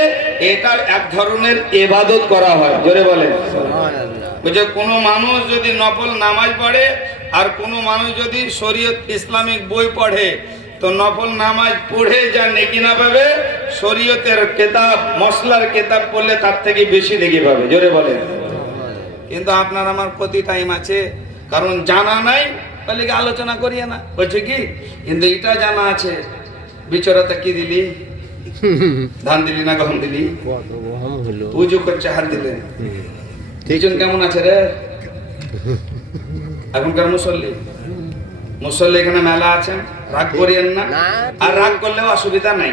এটা এক ধরনের ইবাদত করা হয়, জোরে বলে। সুবহানাল্লাহ। বুঝে, কোনো মানুষ যদি নফল নামাজ পড়ে আর কোনো মানুষ যদি শরীয়ত ইসলামিক বই পড়ে, তো নফল নামাজ পড়ে যা নেকি না পাবে, শরীয়তের কিতাব মশলার কিতাব পড়লে তার থেকে বেশি নেকি পাবে, জোরে বলে। কিন্তু আপনার আমার কত টাইম আছে, কারণ জানা নাই বলে কি আলোচনা করিয়ে না, বলছে কি? কিন্তু এটা জানা আছে, বিচরাতে কি দিলি, ধান দিলি না গহম দিলি, কত গহম হলো। পুজো করছে হাত দিলেন। তিনজন কেমন আছে রে এখনকার মুসল্লি? মুসল্লি এখানে মেলা আছেন, রাগ করিয়েন না, আর রাগ করলেও অসুবিধা নাই,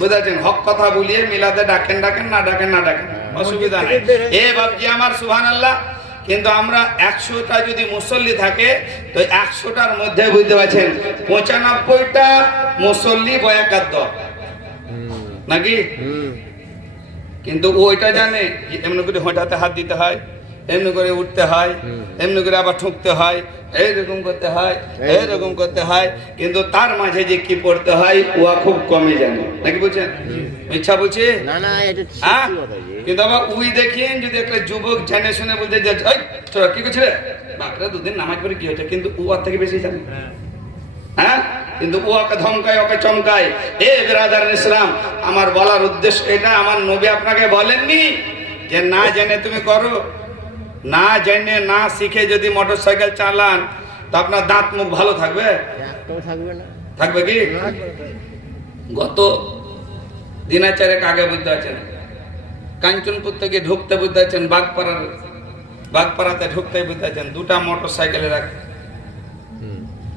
বুঝাচ্ছেন। হক কথা বলিয়ে মিলাতে ডাকেন ডাকেন, না ডাকেন না ডাকেন, অসুবিধা নাই। এ বাপজি আমার, সুবহানাল্লাহ। কিন্তু আমরা 100টা যদি মুসল্লি থাকে, তো 100টার মধ্যে বুঝতে পারছেন 95টা মুসল্লি বয়াকাদ্দ নাকি? কিন্তু ওইটা জানে এমনি করে হোঁটাতে হাত দিতে হয়, এমনি করে উঠতে হয়, এমনি করে আবার ঠুকতে হয়, এইরকম করতে হয়, এইরকম করতে হয়, কিন্তু তার মাঝে যে কি পড়তে হয় ও খুব কমই জানে, নাকি বলছেন? ইচ্ছা বলছে না না, এটা হ্যাঁ। সত্যি কথা জি। কিন্তু আবার ওই দেখেন যদি একটা যুবক জেনে শুনে বলতে যে এই তোরা কি করছিস রে, বাপরে দুদিন নামাজ পড়ে কি হচ্ছে, কিন্তু ও আর থেকে বেশি জানে। হ্যাঁ, কিন্তু ও ওকে ধমকায়, ওকে চমকায়। এ বিরাদার ইসলাম, আমার বলার উদ্দেশ্য এটা, আমার নবী আপনাকে বলেননি যে না জেনে তুমি করো, না জেনে না শিখে যদি মোটরসাইকেল চালান তো আপনার দাঁত মুখ ভালো থাকবে? একটাও থাকবে না। থাকবে কি? গত দিনাচারেক আগে বুঝতে পারছেন, কাঞ্চনপুর থেকে ঢুকতে বুঝতে পারছেন, বাগপাড়াতে ঢুকতে বুঝতে পারছেন, 2টা মোটরসাইকেলে রাখে,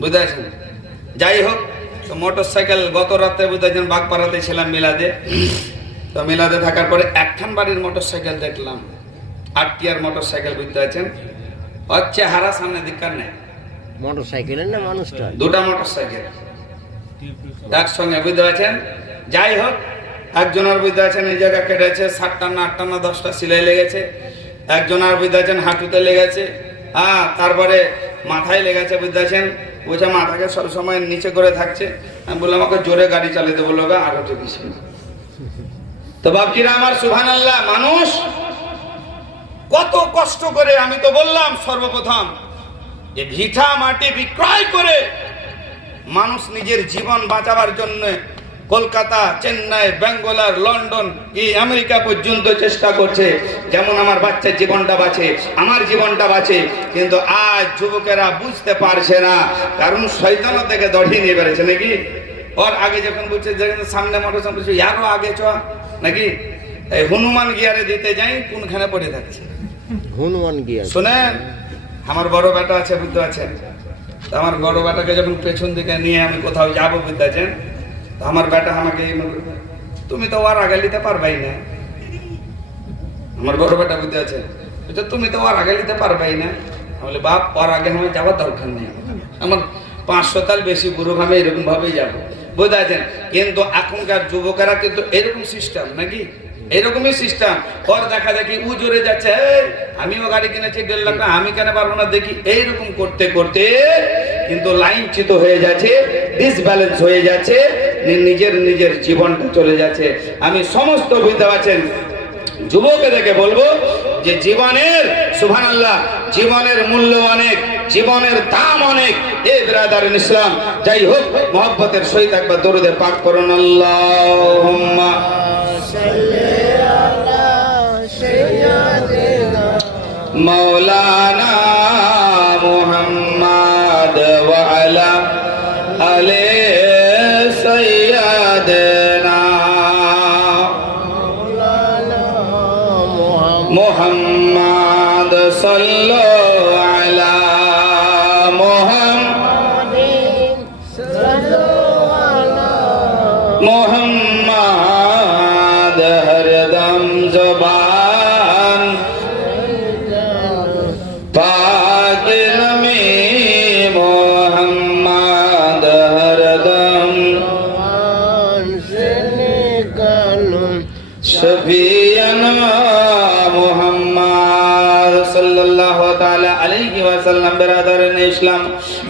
বুঝতে পারছেন। যাই হোক, তো মোটরসাইকেল গত রাতে বুঝতে পারছেন বাগপাড়াতে ছিলাম মিলাদে, তো মিলাদে থাকার পরে একখান বাড়ির মোটরসাইকেল দেখলাম, 8 টিয়ার মোটরসাইকেল, বুঝতে পারছেন। ওর চেহারা সামনে দিককার নেই, মোটরসাইকেলের না মানুষটা? 2টা মোটরসাইকেল একসঙ্গে, বুঝতে পারছেন। যাই হোক, একজনের বুঝতে পারছেন এই জায়গা কেটেছে, 7টা না 8টা না 10টা সিলাই লেগেছে, একজনের বুঝতে পারছেন হাঁটুতে লেগেছে, হ্যাঁ, তারপরে মাথায় লেগেছে, বুঝতে পারছেন। বলছে মাথাকে সবসময় নিচে করে থাকছে। আমি বললাম আমাকে জোরে গাড়ি চালাতে বললো, আরো তো কিছু। তো বাপজিরা আমার, সুবহানাল্লাহ, মানুষ কত কষ্ট করে, আমি তো বললাম সর্বপ্রথম যে ভিটা মাটি বিক্রয় করে মানুষ নিজের জীবন বাঁচাবার জন্য কলকাতা, চেন্নাই, বেঙ্গালোর, লন্ডন কি আমেরিকা পর্যন্ত চেষ্টা করছে, যেমন আমার বাচ্চার জীবনটা বাঁচে, আমার জীবনটা বাঁচে। কিন্তু আজ যুবকেরা বুঝতে পারছে না, কারণ শয়তানও থেকে দড়িয়ে নিয়ে বেড়েছে নাকি। ওর আগে যখন বলছে সামনে মোটর সামনে, আরো আগে চ নাকি, এই হনুমান গিয়ারে দিতে যাই কোনখানে পড়ে থাকছে হনুমান গিয়ার। শোনেন, আমার বড় বেটা আছে, বুঝতে পারছেন। আমার বড় বেটাকে যখন পেছন দিকে নিয়ে আমি কোথাও যাবো, বুঝতে পারছেন, আমার বেটা আমাকে তুমি তো ওর আগে নিতে পারবাই না। আমার বড় বেটা বুঝতে আছে, তুমি তো ওর আগে নিতে পারবাই না। বলে বাপ, ওর আগে আমার যাওয়ার দরকার নেই, আমার 500 তাল বেশি বুড়ো, আমি এরকম ভাবেই যাবো, বুঝতে আছেন। কিন্তু এখনকার যুবকেরা কিন্তু এরকম সিস্টেম নাকি, এরকমই সিস্টেম। ওর দেখা দেখি ও জোরে যাচ্ছে, আমিও গাড়ি কিনেছি 1.5 লাখ টাকা, আমি কেন পারবো না দেখি, এইরকম করতে করতে কিন্তু লাইনচ্যুত হয়ে যাচ্ছে, ডিসব্যালেন্স হয়ে যাচ্ছে, নিজের জীবনটা চলে যাচ্ছে। আমি সমস্ত, বুঝতে পারছেন, যুবকদেরকে বলবো যে জীবনের, সুবহানাল্লাহ, জীবনের মূল্য অনেক, জীবনের দাম অনেক। এ ব্রাদারিন ইসলাম, যাই হোক মহব্বতের সহিত একবার দরুদে পাক করুন। আল্লাহুম্মা মাওলানা মুহাম্মদ ওয়া আলা আলি সাইয়্যিদিনা মুহাম্মদ সাল্লাল্লাহু আলা মুহাম্মদ হরদম জবান পাক নবী মুহাম্মদ হরদম শফিয়ানা মুহাম্মদ সাল্লাল্লাহু তাআলা আলাইহি ওয়াসাল্লাম। বিরাদারিন ইসলাম,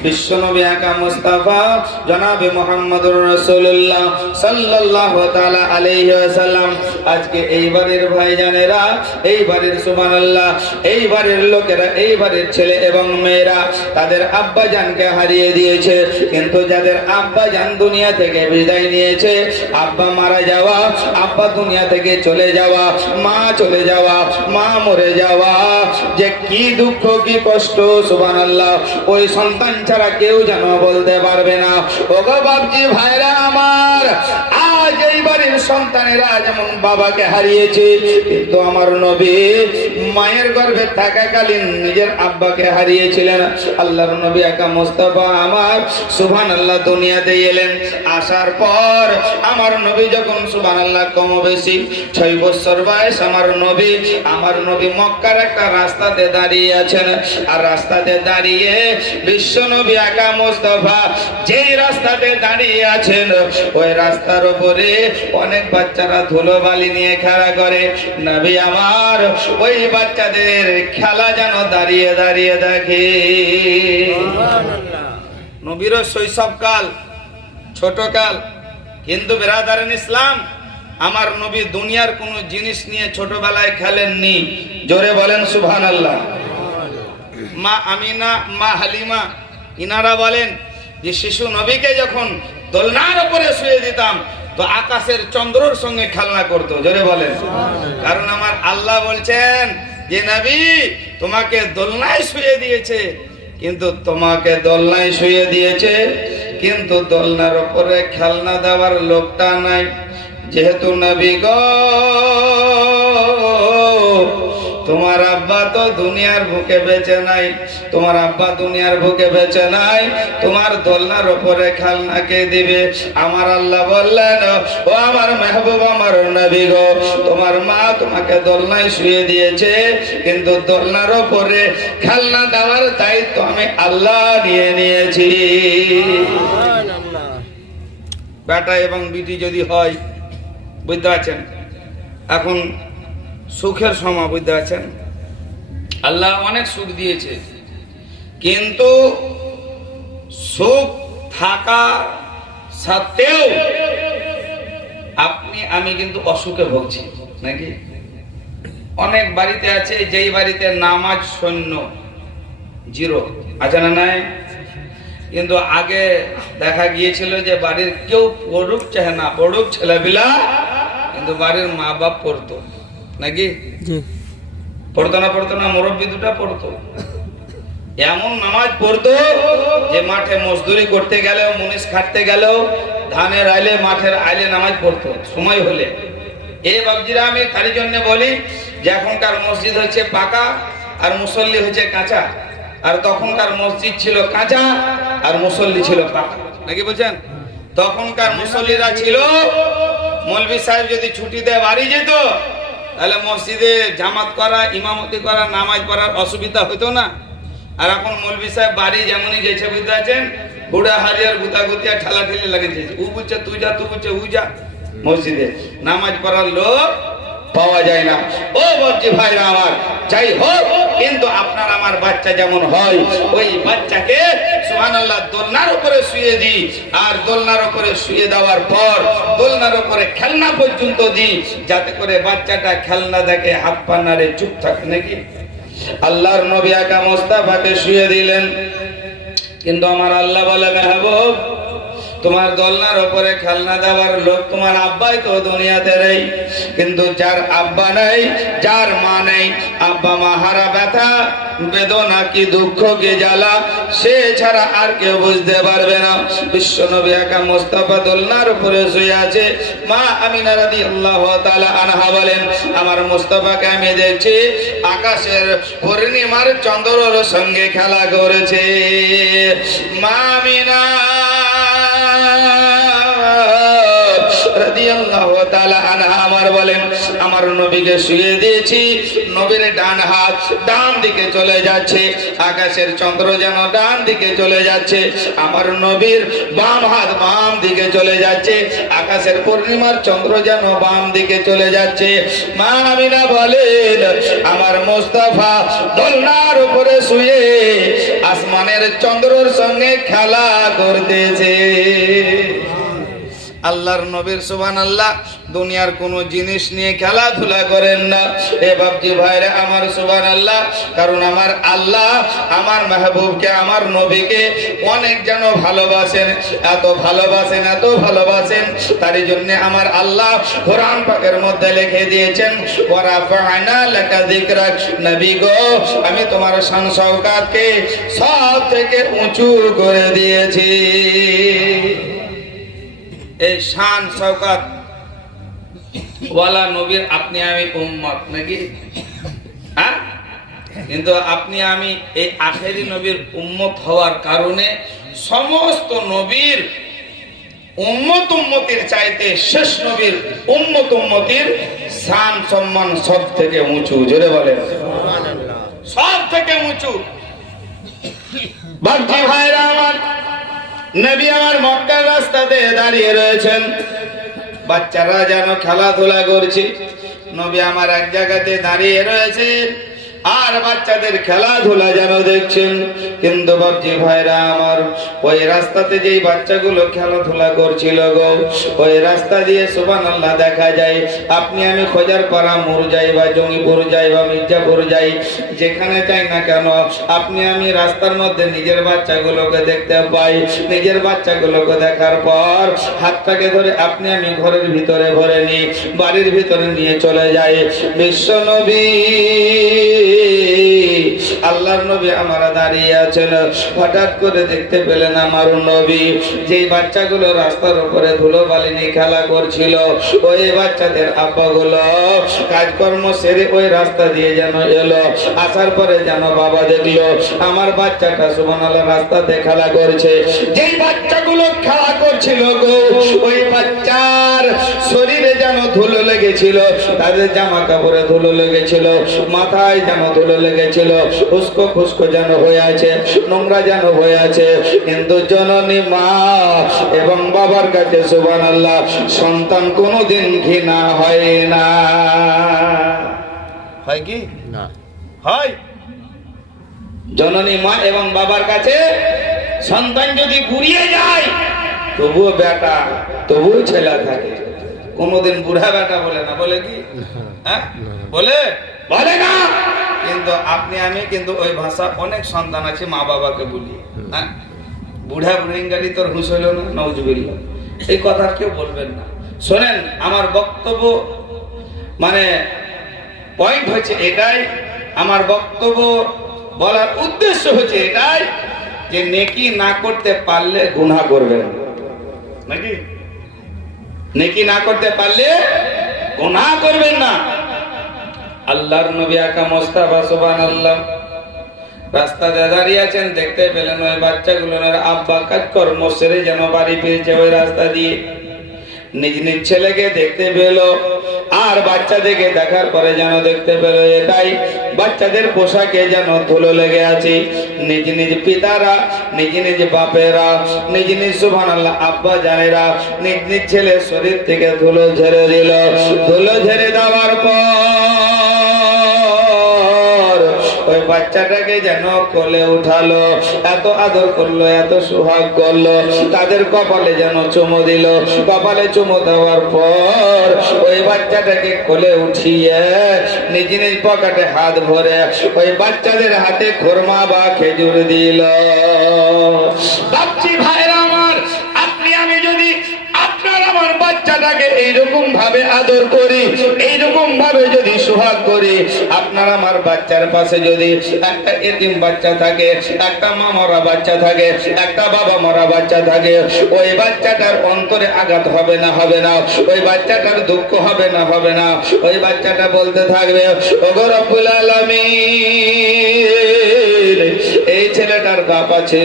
বিশ্বনবী আকা মুস্তাফা জনাবে মুহাম্মদুর রাসূলুল্লাহ সাল্লাল্লাহু তাআলা আলাইহি ওয়াসাল্লাম আজকে এই বাড়ির ভাইজানেরা, এই বাড়ির সুবহানাল্লাহ, এই বাড়ির লোকেরা, এই বাড়ির ছেলে এবং মেয়েরা তাদের আব্বা জানকে হারিয়ে দিয়েছে। কিন্তু যাদের আব্বা জান দুনিয়া থেকে বিদায় নিয়েছে, আব্বা মারা যাওয়া, আব্বা দুনিয়া থেকে চলে যাওয়া, মা চলে যাওয়া, মা মরে যাওয়া, যে কি দুঃখ কি কষ্ট সুবহানাল্লাহ, ওই সন্তান ছাড়া কেউ যেন বলতে পারবে না। ওগো বাপজি ভাইরা আমার, আজ এই বাড়ির সন্তানেরা যেমন বাবাকে হারিয়েছে, কিন্তু আমার নবী মায়ের গর্ভে থাকাকালীন নিজের আব্বাকে হারিয়েছিলেন। আল্লাহর নবী আকা মুস্তাফা আমার সুবহানাল্লাহ দুনিয়াতে এলেন। আসার পর আমার নবী যখন সুবহানাল্লাহ কম বেশি 6 বছর বয়স, আমার নবী মক্কার একটা রাস্তাতে দাঁড়িয়ে আছেন। আর রাস্তাতে দাঁড়িয়ে বিশ্ব নবী আকা মুস্তাফা যেই রাস্তাতে দাঁড়িয়ে আছেন, ওই রাস্তার উপরে অনেক বাচ্চারা ধুলোবালি নিয়ে খেলা করে। নবী আমার ওই বাচ্চাদের খেলা যেন দাঁড়িয়ে দাঁড়িয়ে দেখে। নবীর শৈশবকাল, ছোটকাল, কিন্তু বিরাদারিন ইসলাম, আমার নবী দুনিয়ার কোন জিনিস নিয়ে ছোটবেলায় খেলেননি। জোরে বলেন সুবহানাল্লাহ। মা আমিনা, মা হালিমা, ইনারা বলেন যে শিশু নবীকে যখন দোলনার উপরে শুয়ে দিতাম তো আকাশের চন্দ্রর সঙ্গে খেলনা করতো। জোরে বলেন। কারণ আমার আল্লাহ বলছেন যে নবী তোমাকে দোলনায় শুয়ে দিয়েছে, কিন্তু তোমাকে দোলনায় শুয়ে দিয়েছে, কিন্তু দোলনার উপরে খেলনা দেওয়ার লোকটা নাই। যেহেতু নবী গো তোমার আব্বা তো দুনিয়ার বুকে বেঁচে নাই, তোমার আব্বা দুনিয়ার বুকে বেঁচে নাই, তোমার দোলনার উপরে খেলনা কে দিবে? আমার আল্লাহ বললেন, ও আমার মেহবুব, আমার নবী গো, তোমার মা তোমাকে দোলনায় শুয়ে দিয়েছে, কিন্তু দোলনার উপরে খেলনা দেওয়ার দায়িত্ব আমি আল্লাহ নিয়ে নিয়েছি। বেটা এবং বিটি যদি হয়, বুঝতে পারছেন, এখন সুখের সময়, বুঝতে পারছেন, আল্লাহ অনেক সুখ দিয়েছে, কিন্তু সুখ থাকা সত্ত্বেও আপনি আমি কিন্তু অসুখে ভুগছি নাকি? অনেক বাড়িতে আছে যেই বাড়িতে নামাজ শূন্য, 0 আছে না নাই? কিন্তু আগে দেখা গিয়েছিল যে বাড়ির কেউ পড়ুক চাহে না পড়ুক ছেলেপিলা, কিন্তু বাড়ির মা বাপ পড়তো নাকি? পড়তো না? মুরব্বী দুটা পড়তো। এমন নামাজ পড়তো যে মাঠে মজদুরি করতে গেলেও, মুনিশ খাটতে গেলেও, ধানের আইলে, মাঠের আইলে নামাজ পড়তো সময় হলে। এই বাবজিরা আমি তার জন্য বলি যে এখনকার মসজিদ হচ্ছে পাকা আর মুসল্লি হচ্ছে কাঁচা, আর তখনকার মসজিদ ছিল কাঁচা আর মুসল্লি ছিল পাকা নাকি বলছেন? তখনকার মুসল্লিরা ছিল, মৌলভী সাহেব যদি ছুটি দেয় বাড়ি যেত, তাহলে মসজিদে জামাত করা, ইমামতি করা, নামাজ পড়ার অসুবিধা হতো না। আর এখন মৌলভী সাহেব বাড়ি যেমনই যেছে, বুঝতে আছেন, হুড়া হারিয়ার গুতাগুতিয়া ঠেলা ঠেলে লাগিয়েছে, ও বুঝছে তুই যা, তুই বুঝছে উ যা, মসজিদে নামাজ পড়ার লোক পাওয়া যায় না। ও বলছি ভাইরা আমার, যাই হোক, কিন্তু আপনার আমার বাচ্চা যেমন হয়, ওই বাচ্চাকে সুবহানাল্লাহ দোলনার উপরে শুয়ে দিই, আর দোলনার উপরে শুয়ে দেওয়ার পর দোলনার উপরে খেলনা পর্যন্ত দিই, যাতে করে বাচ্চাটা খেলনা দেখে হাত পা নাড়ে চুপ থাকে নাকি? আল্লাহর নবী আকা মুস্তাফাকে শুয়ে দিলেন। কিন্তু আমার আল্লাহ বলে, মেহবুব, তোমার দোলনার উপরে খেলনা দেওয়ার লোক তোমার আব্বাই তো দুনিয়াতে নেই। কিন্তু যার আব্বা নেই, যার মা নেই, আব্বা মা হারা ব্যথা, বেদনা কি, দুঃখ কি, জ্বালা, সে ছাড়া আর কেউ বুঝতে পারবে না। বিশ্ব নবী আকা মুস্তাফা দোলনার উপরে শুয়ে আছে। মা আমিনা রাদিয়াল্লাহু তাআলা আনহা বলেন, আমার মুস্তাফাকে আমি দেখছি আকাশের পূর্ণিমার চন্দ্রের সঙ্গে খেলা করেছে। মা আমিনা রাদিয়াল্লাহু তাআলা আনহা আমার বলেন, আমার নবীকে শুয়ে দিয়েছি, নবীর ডান হাত ডান দিকে চলে যাচ্ছে, আকাশের চন্দ্র যেন ডান দিকে চলে যাচ্ছে, আমার নবীর বাম হাত বাম দিকে চলে যাচ্ছে, আকাশের পূর্ণিমার চন্দ্র যেন বাম দিকে চলে যাচ্ছে। মা আমিনা বলেন, আমার মুস্তাফা দোলনার উপরে শুয়ে আসমানের চন্দ্রের সঙ্গে খেলা করতেছে। আল্লাহর নবীর সুবহানাল্লাহ, দুনিয়ার কোন জিনিস নিয়ে খেলাধুলা করেন না। এ বাপজি ভাইরা আমার সুবহানাল্লাহ, কারণ আমার আল্লাহ আমার মেহবুবকে, আমার নবীকে অনেক যেন ভালোবাসেন, এত ভালোবাসেন, এত ভালোবাসেন, তারই জন্য আমার আল্লাহ কোরআন পাকের মধ্যে লিখে দিয়েছেন, ওয়া রাফা'না লাকা যিকরাক, নবী গো, আমি তোমার শান শওকতকে সব থেকে উঁচু করে দিয়েছি। এই শান শওকত ওয়ালা নবীর আপনি আমি উম্মত নাকি, হ্যাঁ? কিন্তু আপনি আমি এই আখেরি নবীর উম্মত হওয়ার কারণে সমস্ত নবীর উম্মত উম্মতির চাইতে শেষ নবীর উম্মত উম্মতির শান সম্মান সব থেকে উঁচু। জোরে বলেন সুবহানাল্লাহ, সব থেকে উঁচু। বাকি ভাইরা আমার, নবী আমার মক্কার রাস্তাতে দাঁড়িয়ে রয়েছেন, বাচ্চারা যেন খেলাধুলা করছে, নবী আমার এক জায়গাতে দাঁড়িয়ে রয়েছেন আর বাচ্চাদের খেলাধুলা যেন দেখছেন। কিন্তু বাপজি ভাইরা আমার, ওই রাস্তাতে যেই বাচ্চাগুলো খেলাধুলা করছিল গো, ওই রাস্তা দিয়ে সুবহানাল্লাহ দেখা যায়, আপনি আমি খোঁজারপাড়া মোড় যাই বা জঙ্গিপুর যাই বা মির্জাপুর যাই, যেখানে যাই না কেন, আপনি আমি রাস্তার মধ্যে নিজের বাচ্চাগুলোকে দেখতে পাই। নিজের বাচ্চাগুলোকে দেখার পর হাতটাকে ধরে আপনি আমি ঘরের ভিতরে ভরে নিই, বাড়ির ভিতরে নিয়ে চলে যাই। বিশ্ব নবী আল্লাহর নবী আমরা দাঁড়িয়ে আছেন, হঠাৎ করে দেখতে পেলেন আমার নবী যেই বাচ্চাগুলো রাস্তার উপরে ধুলোবালি নিয়ে খেলা করছিল, ওই বাচ্চাদের আব্বাগুলো কাজকর্ম সেরে ওই রাস্তা দিয়ে যেন এলো। আসার পরে যেন বাবা দেখলো আমার বাচ্চাটা সুবহানাল্লাহ রাস্তাতে খেলা করছে। যেই বাচ্চাগুলো খেলা করছিল গো, ওই বাচ্চার শরীরে যেন ধুলো লেগেছিল, তাদের জামা কাপড়ে ধুলো লেগেছিল, মাথায় যেন ধুলো লেগেছিল, উস্কো খুস্কো যেন হয়ে আছে, নোংরা যেন হয়ে আছে। কিন্তু জননী মা এবং বাবার কাছে সুবহানাল্লাহ সন্তান কোনোদিন ঘৃণা হয় না। হয় কি না? হয়। জননী মা এবং বাবার কাছে সন্তান যদি গুড়িয়ে যায়, তবুও বেটা, তবুও ছেলে থাকে, কোনোদিন বুড়া বেটা বলে না। বলে কি? হ্যাঁ বলে, বলে না। কিন্তু আপনি আমি কিন্তু ওই ভাষা অনেক সন্তান আছে মা বাবাকে বলি, হ্যাঁ বুড়া বুড়িঙ্গালি তোর হুঁশ হইল না, নাউজুবিল্লাহ, এই কথা কেউ বলবেন না। শোনেন, আমার বক্তব্য মানে পয়েন্ট হচ্ছে এটাই, আমার বক্তব্য বলার উদ্দেশ্য হচ্ছে এটাই যে নেকি না করতে পারলে গুনাহ করবেন নাকি, নেকি না করতে পারলে গুনাহ করবেন না। আল্লাহর নবী আকা মুস্তাফা সুবহানাল্লাহ রাস্তাতে দাঁড়িয়ে আছেন, দেখতে পেলেন ওই বাচ্চাগুলোর আব্বা কাজকর্ম সেরে যেন বাড়ি ফিরছে ওই রাস্তা দিয়ে। নিজ নিজ ছেলেকে দেখতে পেল, আর বাচ্চাদেরকে দেখার পরে যেন দেখতে পেল এটাই, বাচ্চাদের পোশাকে যেন ধুলো লেগে আছে। নিজ নিজ পিতারা, নিজ নিজ বাপেরা, নিজ নিজ সুবহানাল্লাহ আব্বা জানেরা নিজ নিজ ছেলের শরীর থেকে ধুলো ঝেড়ে দিল। ধুলো ঝেড়ে দেওয়ার পর ওই বাচ্চা বাচ্চাটাকে যেন কোলে উঠালো, এত আদর করলো, এত সোহাগ করলো, তাদের কপালে যেন চুমো দিল। কপালে চুমো দেওয়ার পর ওই বাচ্চাটাকে কোলে উঠিয়ে নিজ নিজ পকেটে হাত ভরে ওই বাচ্চাদের হাতে খোরমা বা খেজুর দিল। ভাবছি ভাইরা আমার, আপনি আমি যদি আপনার আমার বাচ্চাটাকে এইরকম ভাবে আদর করি, এইরকম ভাবে যদি সোহাগ করি, আপনার আমার বাচ্চার পাশে যদি একটা এতিম বাচ্চা থাকে, একটা মা মরা বাচ্চা থাকে, একটা বাবা মরা বাচ্চা থাকে, ওই বাচ্চাটার অন্তরে আঘাত হবে না? হবে না? ওই বাচ্চাটার দুঃখ হবে না? হবে না? ওই বাচ্চাটা বলতে থাকবে, ওগো রব্বুল আলামিন, এই ছেলেটার বাপ আছে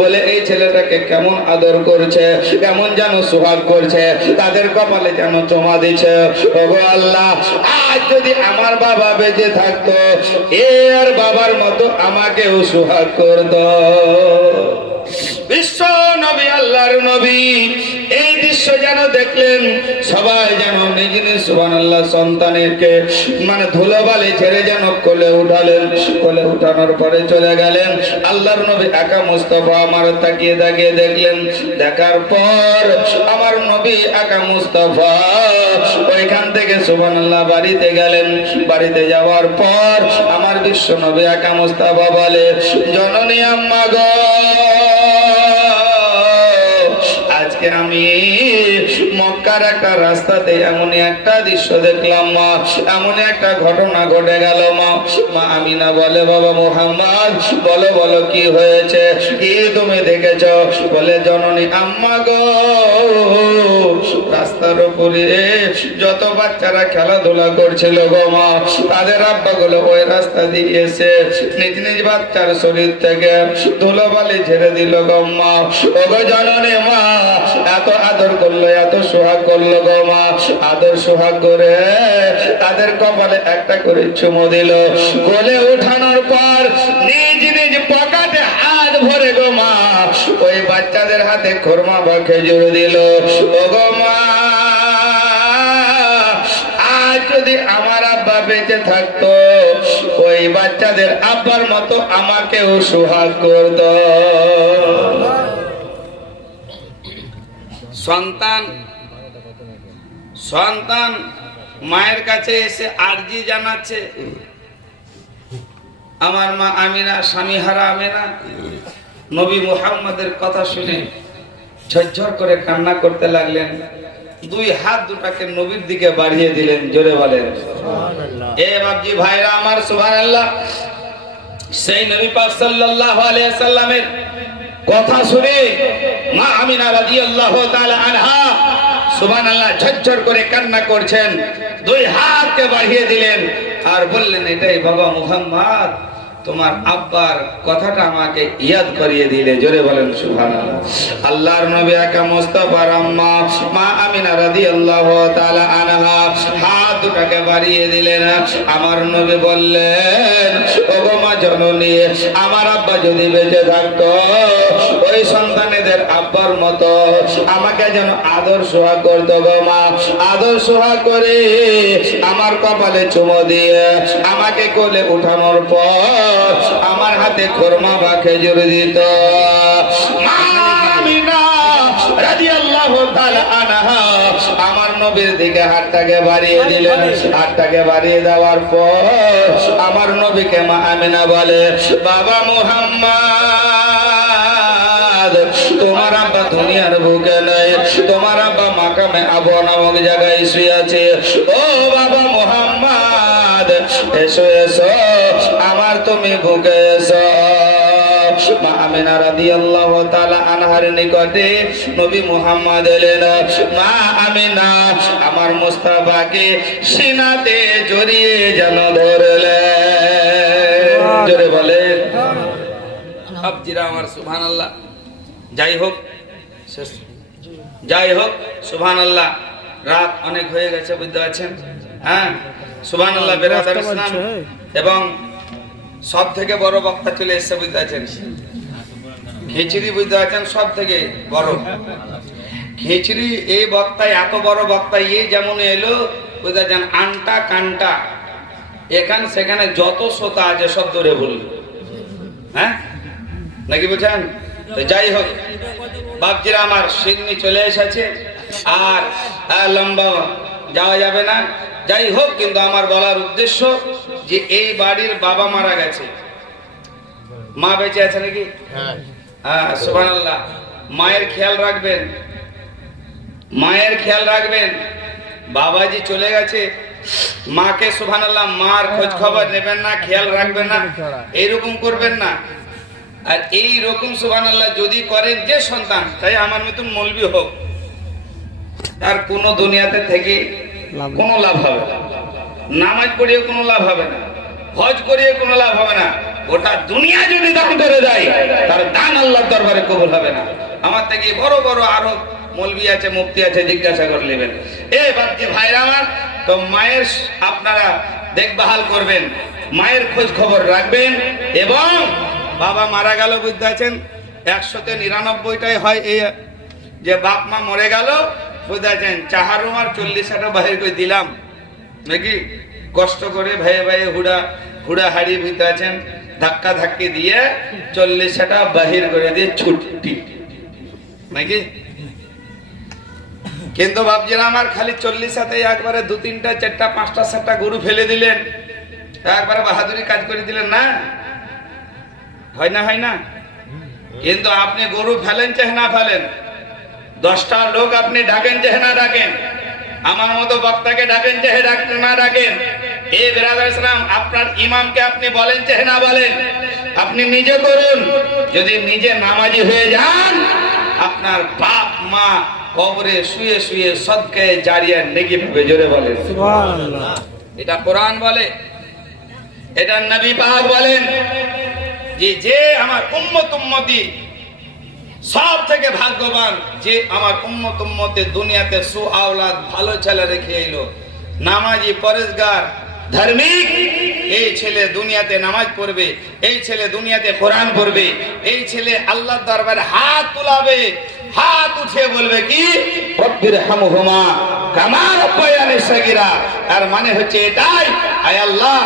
বলে এই ছেলেটাকে কেমন আদর করছে, কেমন যেন সোহাগ করছে, তাদের কপালে যেন চুমা দিচ্ছে। ওগো আল্লাহ, আজ যদি আমার বাবা বেঁচে থাকতো, এর বাবার মতো আমাকেও সোহাগ করতো। বিশ্ব নবী, আল্লাহর নবী এই দৃশ্য যেন দেখলেন, সবাই যেন নিজ নিজ সুবহানাল্লাহ সন্তানেরকে মানে ধুলোবালি ছেড়ে যেন কোলে উঠালেন। কোলে উঠানোর পরে চলে গেলেন। আল্লাহর নবী একা মুস্তাফা আমার তাকিয়ে তাকিয়ে দেখলেন। দেখার পর আমার নবী একা মুস্তাফা ওইখান থেকে সুবহানাল্লাহ বাড়িতে গেলেন। বাড়িতে যাওয়ার পর আমার বিশ্ব নবী একা মুস্তাফা বলে, জননী আম্মা গো, আজকে আমি মক্কার একটা রাস্তাতে এমনই একটা দৃশ্য দেখলাম মা, এমন একটা ঘটনা ঘটে গেল মা। মা আমিনা বলে, বাবা মুহাম্মদ বলো বলো কি হয়েছে, কি তুমি দেখেছ? বলে, জননী আম্মা গো, রাস্তার উপরে যত বাচ্চারা খেলাধুলা করছিল গো মা, তাদের আব্বা গুলো ওই রাস্তা দিয়ে এসে নিজ নিজ বাচ্চার শরীর থেকে ধুলোবালি ঝেড়ে দিল গো মা। ও গো জননী মা, এত আদর করলো, এত সোহাগ করলো গো মা। আদর সোহাগ করে তাদের কপালে একটা করে চুমো দিল। কোলে উঠানোর পর নিজ নিজ পকেটে হাত ভরে গো মা ওই বাচ্চাদের হাতে খোরমা বা খেজুর দিল। ও গো মা, আজ যদি আমার আব্বা বেঁচে থাকতো, ওই বাচ্চাদের আব্বার মতো আমাকেও সোহাগ করতো। সন্তান মায়ের কাছে এসে আরজি জানাচ্ছে, আমার মা আমিনা স্বামী হারা আমিনা নবী মুহাম্মাদের কথা শুনে ঝরঝর করে কান্না করতে লাগলেন। দুই হাত দুটাকে নবীর দিকে বাড়িয়ে দিলেন। জোরে বলেন এ বাপজি ভাইরা আমার, সুবহানাল্লাহ। সেই নবী পাক সাল্লাল্লাহু আলাইহি সাল্লামের কথা শুনে মা আমিনা রাদিয়াল্লাহু তাআলা আনহা সুবহানাল্লাহ ঝরঝর করে কান্না করছেন। দুই হাতকে বাড়িয়ে দিলেন আর বললেন, এটাই বাবা মুহাম্মদ, তোমার আব্বার কথাটা আমাকে ইয়াদ করিয়ে দিলে। জোরে বলেন সুবহানাল্লাহ। আল্লাহর নবী একা মুস্তাফার আম্মা মা আমিনা রাদিয়াল্লাহু তাআলা আনহা হাত দুটাকে বাড়িয়ে দিলেন। আমার নবী বললেন, ওগো মা জননী, আমার আব্বা যদি বেঁচে থাকতো, ওই সন্তানেদের আব্বার মতো আমাকে যেন আদর সোহাগ করতো গো মা। আদর সোহাগ করে আমার কপালে চুমো দিয়ে আমাকে কোলে উঠানোর পর আমার হাতে খোরমা বা খেজুর দিত। মা আমিনা রাদিয়াল্লাহু তাআলা আনহা আমার নবীর দিকে হাতটাকে বাড়িয়ে দিলেন। হাতটাকে বাড়িয়ে দেওয়ার পর আমার নবীকে মা আমিনা বলে, বাবা মুহাম্মদ, তোমার আব্বা দুনিয়ার বুকে নেই, তোমার আব্বা মাকামে আবু নামক জায়গায় শুয়ে আছে। ও বাবা মুহাম্মদ, এসো এসো, আমার তুমি বুকে এসো। মা আমিনা রাদিয়াল্লাহু তাআলা আনহার নিকটে নবী মুহাম্মদ এলেন। মা আমিনা আমার মুস্তাফাকে সিনাতে জড়িয়ে যেন ধরলেন। জোরে বলেন আবজিরা আমার, সুবহানাল্লাহ। যাই হোক সুবহানাল্লাহ, রাত অনেক হয়ে গেছে, বুঝতে পারছেন? হ্যাঁ, সুবহানাল্লাহ। বেরাদার ইসলাম এবং সব থেকে বড় বক্তা চলে এসেছে, বুঝতে পারছেন? খিচুড়ি, বুঝতে পারছেন, সব থেকে বড় খিচুড়ি। এই বক্তায়, এত বড় বক্তা, এই যেমন এলো, বুঝতে পারছেন, আনটা কানটা এখানে সেখানে যত শ্রোতা আছে সব ধরে বলবে, হ্যাঁ নাকি বুঝছেন? তো যাই হোক বাপজিরা আমার সিন্নি চলে এসেছে আর লম্বা যাওয়া যাবে না। যাই হোক, কিন্তু আমার বলার উদ্দেশ্য যে এই বাড়ির বাবা মারা গেছে, মা বেঁচে আছে নাকি? হ্যাঁ, সুবহানাল্লাহ। মায়ের খেয়াল রাখবেন, মায়ের খেয়াল রাখবেন। বাবাজি চলে গেছে, মাকে সুবহানাল্লাহ মার খোঁজ খবর নেবেন না, খেয়াল রাখবেন না, এইরকম করবেন না। আর এই রকম সুবহানাল্লাহ যদি করেন, যে সন্তান চাই আমার মতন মৌলবি হোক, আর কোন দুনিয়াতে থেকে কোনো লাভ হবে না, নামাজ পড়িয়ে কোনো লাভ হবে না, হজ করিয়ে কোনো লাভ হবে না। গোটা দুনিয়া যদি দান করে দেয় তার দান আল্লাহর দরবারে কবুল হবে না। আমার থেকে বড় বড় আরো মৌলবি আছে, মুফতি আছে, জিজ্ঞাসা করে নেবেন। এই বাপজি ভাইরা আমার, তো মায়ের আপনারা দেখভাল করবেন, মায়ের খোঁজ খবর রাখবেন। এবং বাবা মারা গেল বুঝতে আছেন, 199টাই হয় এই যে বাপ মা মরে গেল বুঝতে আছেন, চাহারুম আর 40টা বাহির করে দিলাম নাকি, কষ্ট করে ভাইয়ে ভাইয়ে হুড়া হাড়ি বুঝতে আছেন, ধাক্কা ধাক্কি দিয়ে 40টা বাহির করে দিয়ে ছুটি নাকি। কিন্তু বাপজিরা আমার খালি 40টাতে একবারে 2, 3, 4, 5, 7টা গরু ফেলে দিলেন, একবারে বাহাদুরি কাজ করে দিলেন না, হয় না? হয় না? কিন্তু আপনি গরু ফেলেন চাহে না ফেলেন, 10টা লোক আপনি ডাকেন চাহে না ডাকেন, আমার মতো বক্তাকে ডাকেন চাহে না ডাকেন, এই বিরাদার ইসলাম আপনার ইমামকে আপনি বলেন চাহে না বলেন, আপনি নিজে করুন। যদি নিজে নামাজি হয়ে যান, আপনার বাপ মা কবরে শুয়ে শুয়ে সদকায়ে জারিয়া নেকি পাবে। জোরে বলেন সুবহানাল্লাহ। এটা কোরআন বলে, এটা নবী পাক বলেন যে আমার উম্মতি সব থেকে ভাগ্যবান, যে আমার উম্মতে দুনিয়াতে সুআওলাদ ভালো ছেলে রেখে এলো, নামাজি, পরেজগার, ধার্মিক। এই ছেলে দুনিয়াতে নামাজ পড়বে, এই ছেলে দুনিয়াতে কোরআন পড়বে, এই ছেলে আল্লাহর দরবারে হাত তুলাবে, হাত উঠে বলবে কি রব্বির হামহুমা কামা রাব্বায়ানি সাগীরা। তার মানে হচ্ছে এটাই, আয় আল্লাহ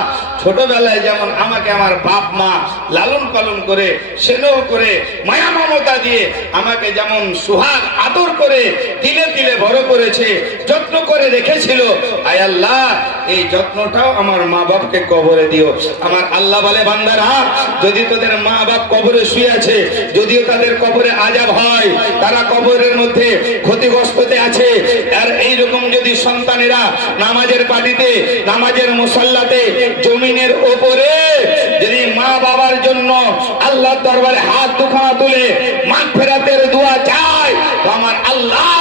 ছোটবেলায় যেমন আমাকে আমার বাপ মা লালন পালন করে, স্নেহ করে, মায়া মমতা দিয়ে আমাকে যেমন সুহাগ আদর করে তিলে তিলে বড় করেছে, যত্ন করে রেখেছিল, আয় আল্লাহ এই যত্নটাও আমার মা বাপকে কবরে দিও। আমার আল্লাহ বলে, বান্দারা যদি তোদের মা বাপ কবরে শুয়ে আছে, যদিও তাদের কবরে আযাব হয়, তারা কবরের মধ্যে ক্ষতিগ্রস্ততে আছে, আর এইরকম যদি সন্তানেরা নামাজের পাটিতে, নামাজের মুসাল্লাতে, জমিনের উপরে যদি মা বাবার জন্য আল্লাহর দরবারে হাত দুখানা তুলে মাগফিরাতের দোয়া চায়, তো আমার আল্লাহ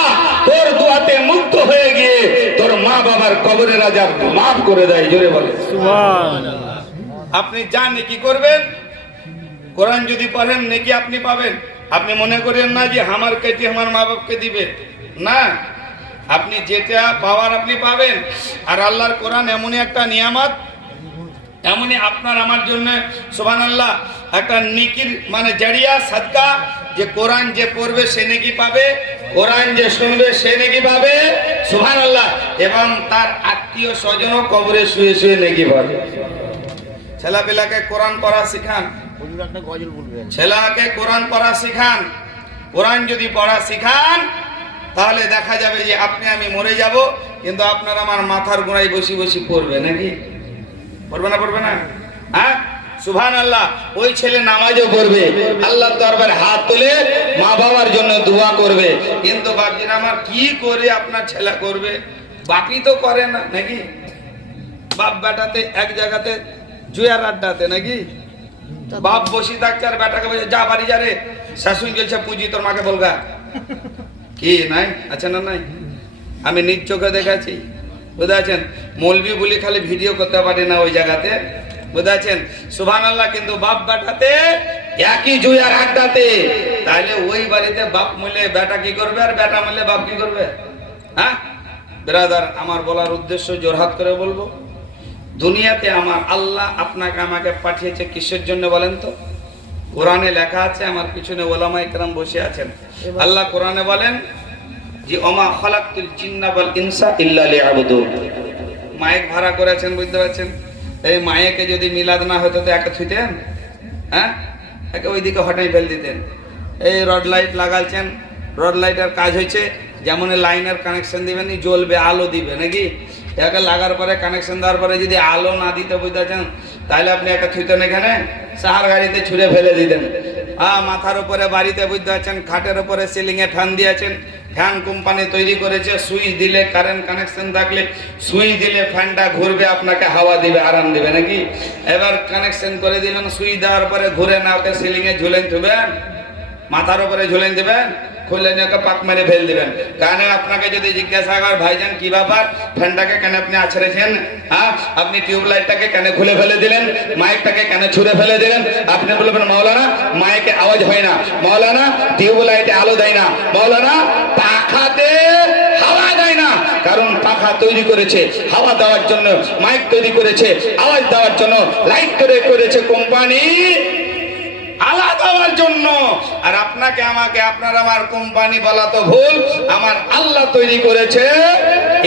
তোর দোয়াতে মুক্ত হয়ে গিয়ে তোর মা বাবার কবরের আযাব মাফ করে দেয়। জোরে বলে সুবহানাল্লাহ। আপনি যা নেকি করবেন, কোরআন যদি পড়েন নেকি আপনি পাবেন। আপনি মনে করেন না যে আমার কেটে আমার মা বাপকে দিবে, না, আপনি যেটা পাওয়ার আপনি পাবেন। আর আল্লাহর কোরআন এমনই একটা নিয়ামত, এমনই আপনার আমার জন্য সুবহানাল্লাহ একটা নেকির মানে জারিয়া সাদকা, যে কোরআন যে পড়বে সে নেকি পাবে, কোরআন যে শুনবে সে নেকি পাবে সুবহানাল্লাহ, এবং তার আত্মীয় স্বজনও কবরে শুয়ে শুয়ে নেকি পাবে। ছেলেপেলাকে কোরআন পড়া শিখান, ছেলেকে কোরআন পড়া শিখান। কোরআন যদি পড়া শিখান তাহলে দেখা যাবে যে আপনি আমি মরে যাব, কিন্তু আপনার আমার মাথার গোড়ায় বসে বসে পড়বে নাকি, পড়বে না? পড়বে না? হ্যাঁ সুবহানাল্লাহ। ওই ছেলে নামাজও পড়বে, আল্লাহর দরবারে হাত তুলে মা বাবার জন্য দোয়া করবে, কিন্তু বাপজিরা আমার কি করে আপনার ছেলে করবে? বাপই তো করে না নাকি, বাপ বেটাতে এক জায়গাতে জুয়ার আড্ডাতে নাকি, বাপ বসে থাকছে আর বেটাকে বলছে যা বাড়ি যা রে, শাশুড়ি বলছে পুঁজি তোর মাকে বলগা, কি নাই আছে না? নাই, আমি নিজ চোখে দেখেছি, বুঝতে আছেন। মৌলবি বলি খালি ভিডিও করতে পারি না ওই জায়গাতে, বুঝতে আছেন সুবহানাল্লাহ। কিন্তু বাপ বেটাতে একই জুয়ার আড্ডাতে, তাহলে ওই বাড়িতে বাপ মরলে বেটা কি করবে, আর বেটা মরলে বাপ কি করবে? হ্যাঁ ব্রাদার, আমার বলার উদ্দেশ্য জোরহাত করে বলবো, দুনিয়াতে আমার আল্লাহ আপনাকে আমাকে পাঠিয়েছে কিসের জন্য বলেন তো? কোরআনে লেখা আছে, আমার পিছনে ওলামায়ে কেরাম বসে আছেন, আল্লাহ কোরআনে বলেন যে ওমা খালাকতুল জিন্না ওয়াল ইনসা ইল্লা লিয়াবুদুন। মাইক ভাড়া করেছেন, বুঝতে পারছেন? এই মায়েকে যদি মিলাদ না হতো তো একে ছুটেন, হ্যাঁ, একে ওইদিকে হটাই ফেল দিতেন। এই রড লাইট লাগাচ্ছেন, রড লাইটের কাজ হয়েছে যেমন লাইনের কানেকশন দিবেন, জ্বলবে, আলো দিবে নাকি। একে লাগার পরে কানেকশন দেওয়ার পরে যদি আলো না দিতে বুঝতেছেন, তাহলে আপনি একে ছুতেন এখানে, সাহার গাড়িতে ছুঁড়ে ফেলে দিতেন। মাথার উপরে বাড়িতে বুঝতে পারছেন, খাটের উপরে সিলিং এ ফ্যান দিয়েছেন, ফ্যান কোম্পানি তৈরি করেছে, সুইচ দিলে কারেন্ট কানেকশন থাকলে সুইচ দিলে ফ্যানটা ঘুরবে, আপনাকে হাওয়া দিবে, আরাম দিবে নাকি। এবার কানেকশন করে দিলেন, সুইচ দেওয়ার পরে ঘুরে না ওকে সিলিং এ ঝুলেন থুবেন, মাথার উপরে ঝুলেন দেবেন, খুললে ওকে পাক মেরে ফেল দিবেন। কারণ আপনাকে যদি জিজ্ঞাসা কর ভাইজান কি ব্যাপার, ফ্যানটাকে কেন আপনি আছড়েছেন, হ্যাঁ, আপনি টিউবলাইটটাকে কেন খুলে ফেলে দিলেন, মাইকটাকে কেন ছুঁড়ে ফেলে দিলেন, আপনি বলবেন মাওলানা মাইকে আওয়াজ হয় না, মাওলানা টিউবলাইটে আলো দেয় না, মাওলানা পাখাতে হাওয়া দেয় না। কারণ পাখা তৈরি করেছে হাওয়া দেওয়ার জন্য, মাইক তৈরি করেছে আওয়াজ দেওয়ার জন্য, লাইট তৈরি করেছে কোম্পানি আলাদা দেওয়ার জন্য। আর আপনাকে আমাকে আপনার আমার কোম্পানি বলা তো ভুল, আমার আল্লাহ তৈরি করেছে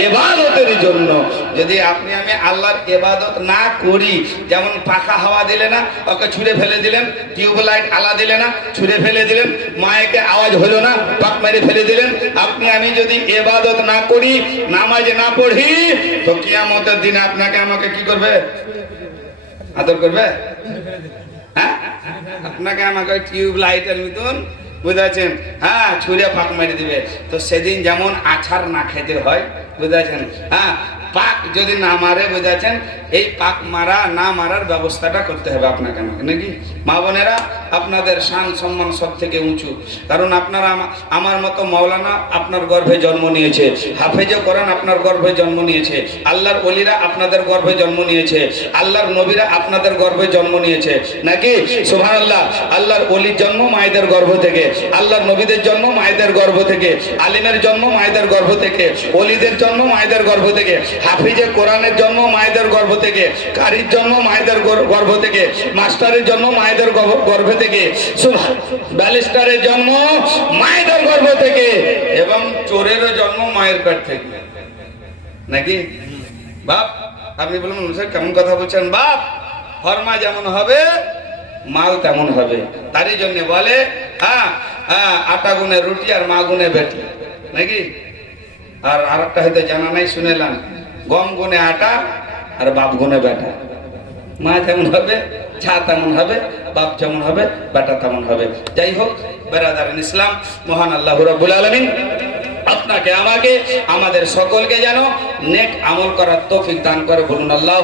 ইবাদতের জন্য। যদি আপনি আমি আল্লাহর ইবাদত না করি, যেমন পাখা হাওয়া দিলে না ওকে ছুঁড়ে ফেলে দিলেন, টিউবলাইট আলা দিলে না ছুঁড়ে ফেলে দিলেন, মাইকে আওয়াজ হলো না পাক মেরে ফেলে দিলেন, আপনি আমি যদি ইবাদত না করি, নামাজ না পড়ি, তো কিয়ামতের দিনে আপনাকে আমাকে কি করবে, আদর করবে, হ্যাঁ, আপনাকে আমাকে টিউব লাইটের মতন বুঝাচ্ছেন, হ্যাঁ, ছুঁড়ে ফাঁক মেরে দিবে। তো সেদিন যেমন আছাড় না খেতে হয় বুঝাচ্ছেন, হ্যাঁ, পাক যদি না মারে বুঝাচ্ছেন, এই পাক মারা না মারার ব্যবস্থাটা করতে হবে আপনাকে আমাকে নাকি। মা বোনেরা, আপনাদের শান সম্মান সব থেকে উঁচু, কারণ আপনারা আমার মতো মৌলানা আপনার গর্ভে জন্ম নিয়েছে, হাফেজে কোরআন আপনার গর্ভে জন্ম নিয়েছে, আল্লাহর ওলিরা আপনাদের গর্ভে জন্ম নিয়েছে, আল্লাহর নবীরা আপনাদের গর্ভে জন্ম নিয়েছে নাকি। সুবহানাল্লাহ। আল্লাহর ওলির জন্ম মায়েদের গর্ভ থেকে, আল্লাহর নবীদের জন্ম মায়েদের গর্ভ থেকে, আলিমের জন্ম মায়েদের গর্ভ থেকে, ওলিদের জন্ম মায়েদের গর্ভ থেকে, হাফিজে কোরআনের জন্ম মায়েদের গর্ভ থেকে, কারির জন্ম মায়েদের গর্ভ থেকে, মাস্টারের জন্ম মায়েদের গর্ভ থেকে, ব্যারিস্টারের জন্ম মায়েদের গর্ভ থেকে, এবং চোরেরও জন্ম মায়ের পেট থেকে নাকি। বাপ, আপনি বলবেন স্যার কেমন কথা বলছেন, বাপ ফরমা যেমন হবে মাল তেমন হবে। তারই জন্য বলে, হ্যাঁ হ্যাঁ, আটা গুনে রুটি আর মা গুনে বেটি নাকি। আর আরেকটা হয়তো জানা নাই, শুনেলাম, গম গুনে আটা আর বাপ গুনে বেটা। মা যেমন হবে ছা তেমন হবে, বাপ যেমন হবে বেটা তেমন হবে। যাই হোক বেরাদারিন ইসলাম, মহান আল্লাহ রাব্বুল আলামিন আপনাকে আমাকে আমাদের সকলকে যেন নেক আমল করার তৌফিক দান করে, বলুন আল্লাহ।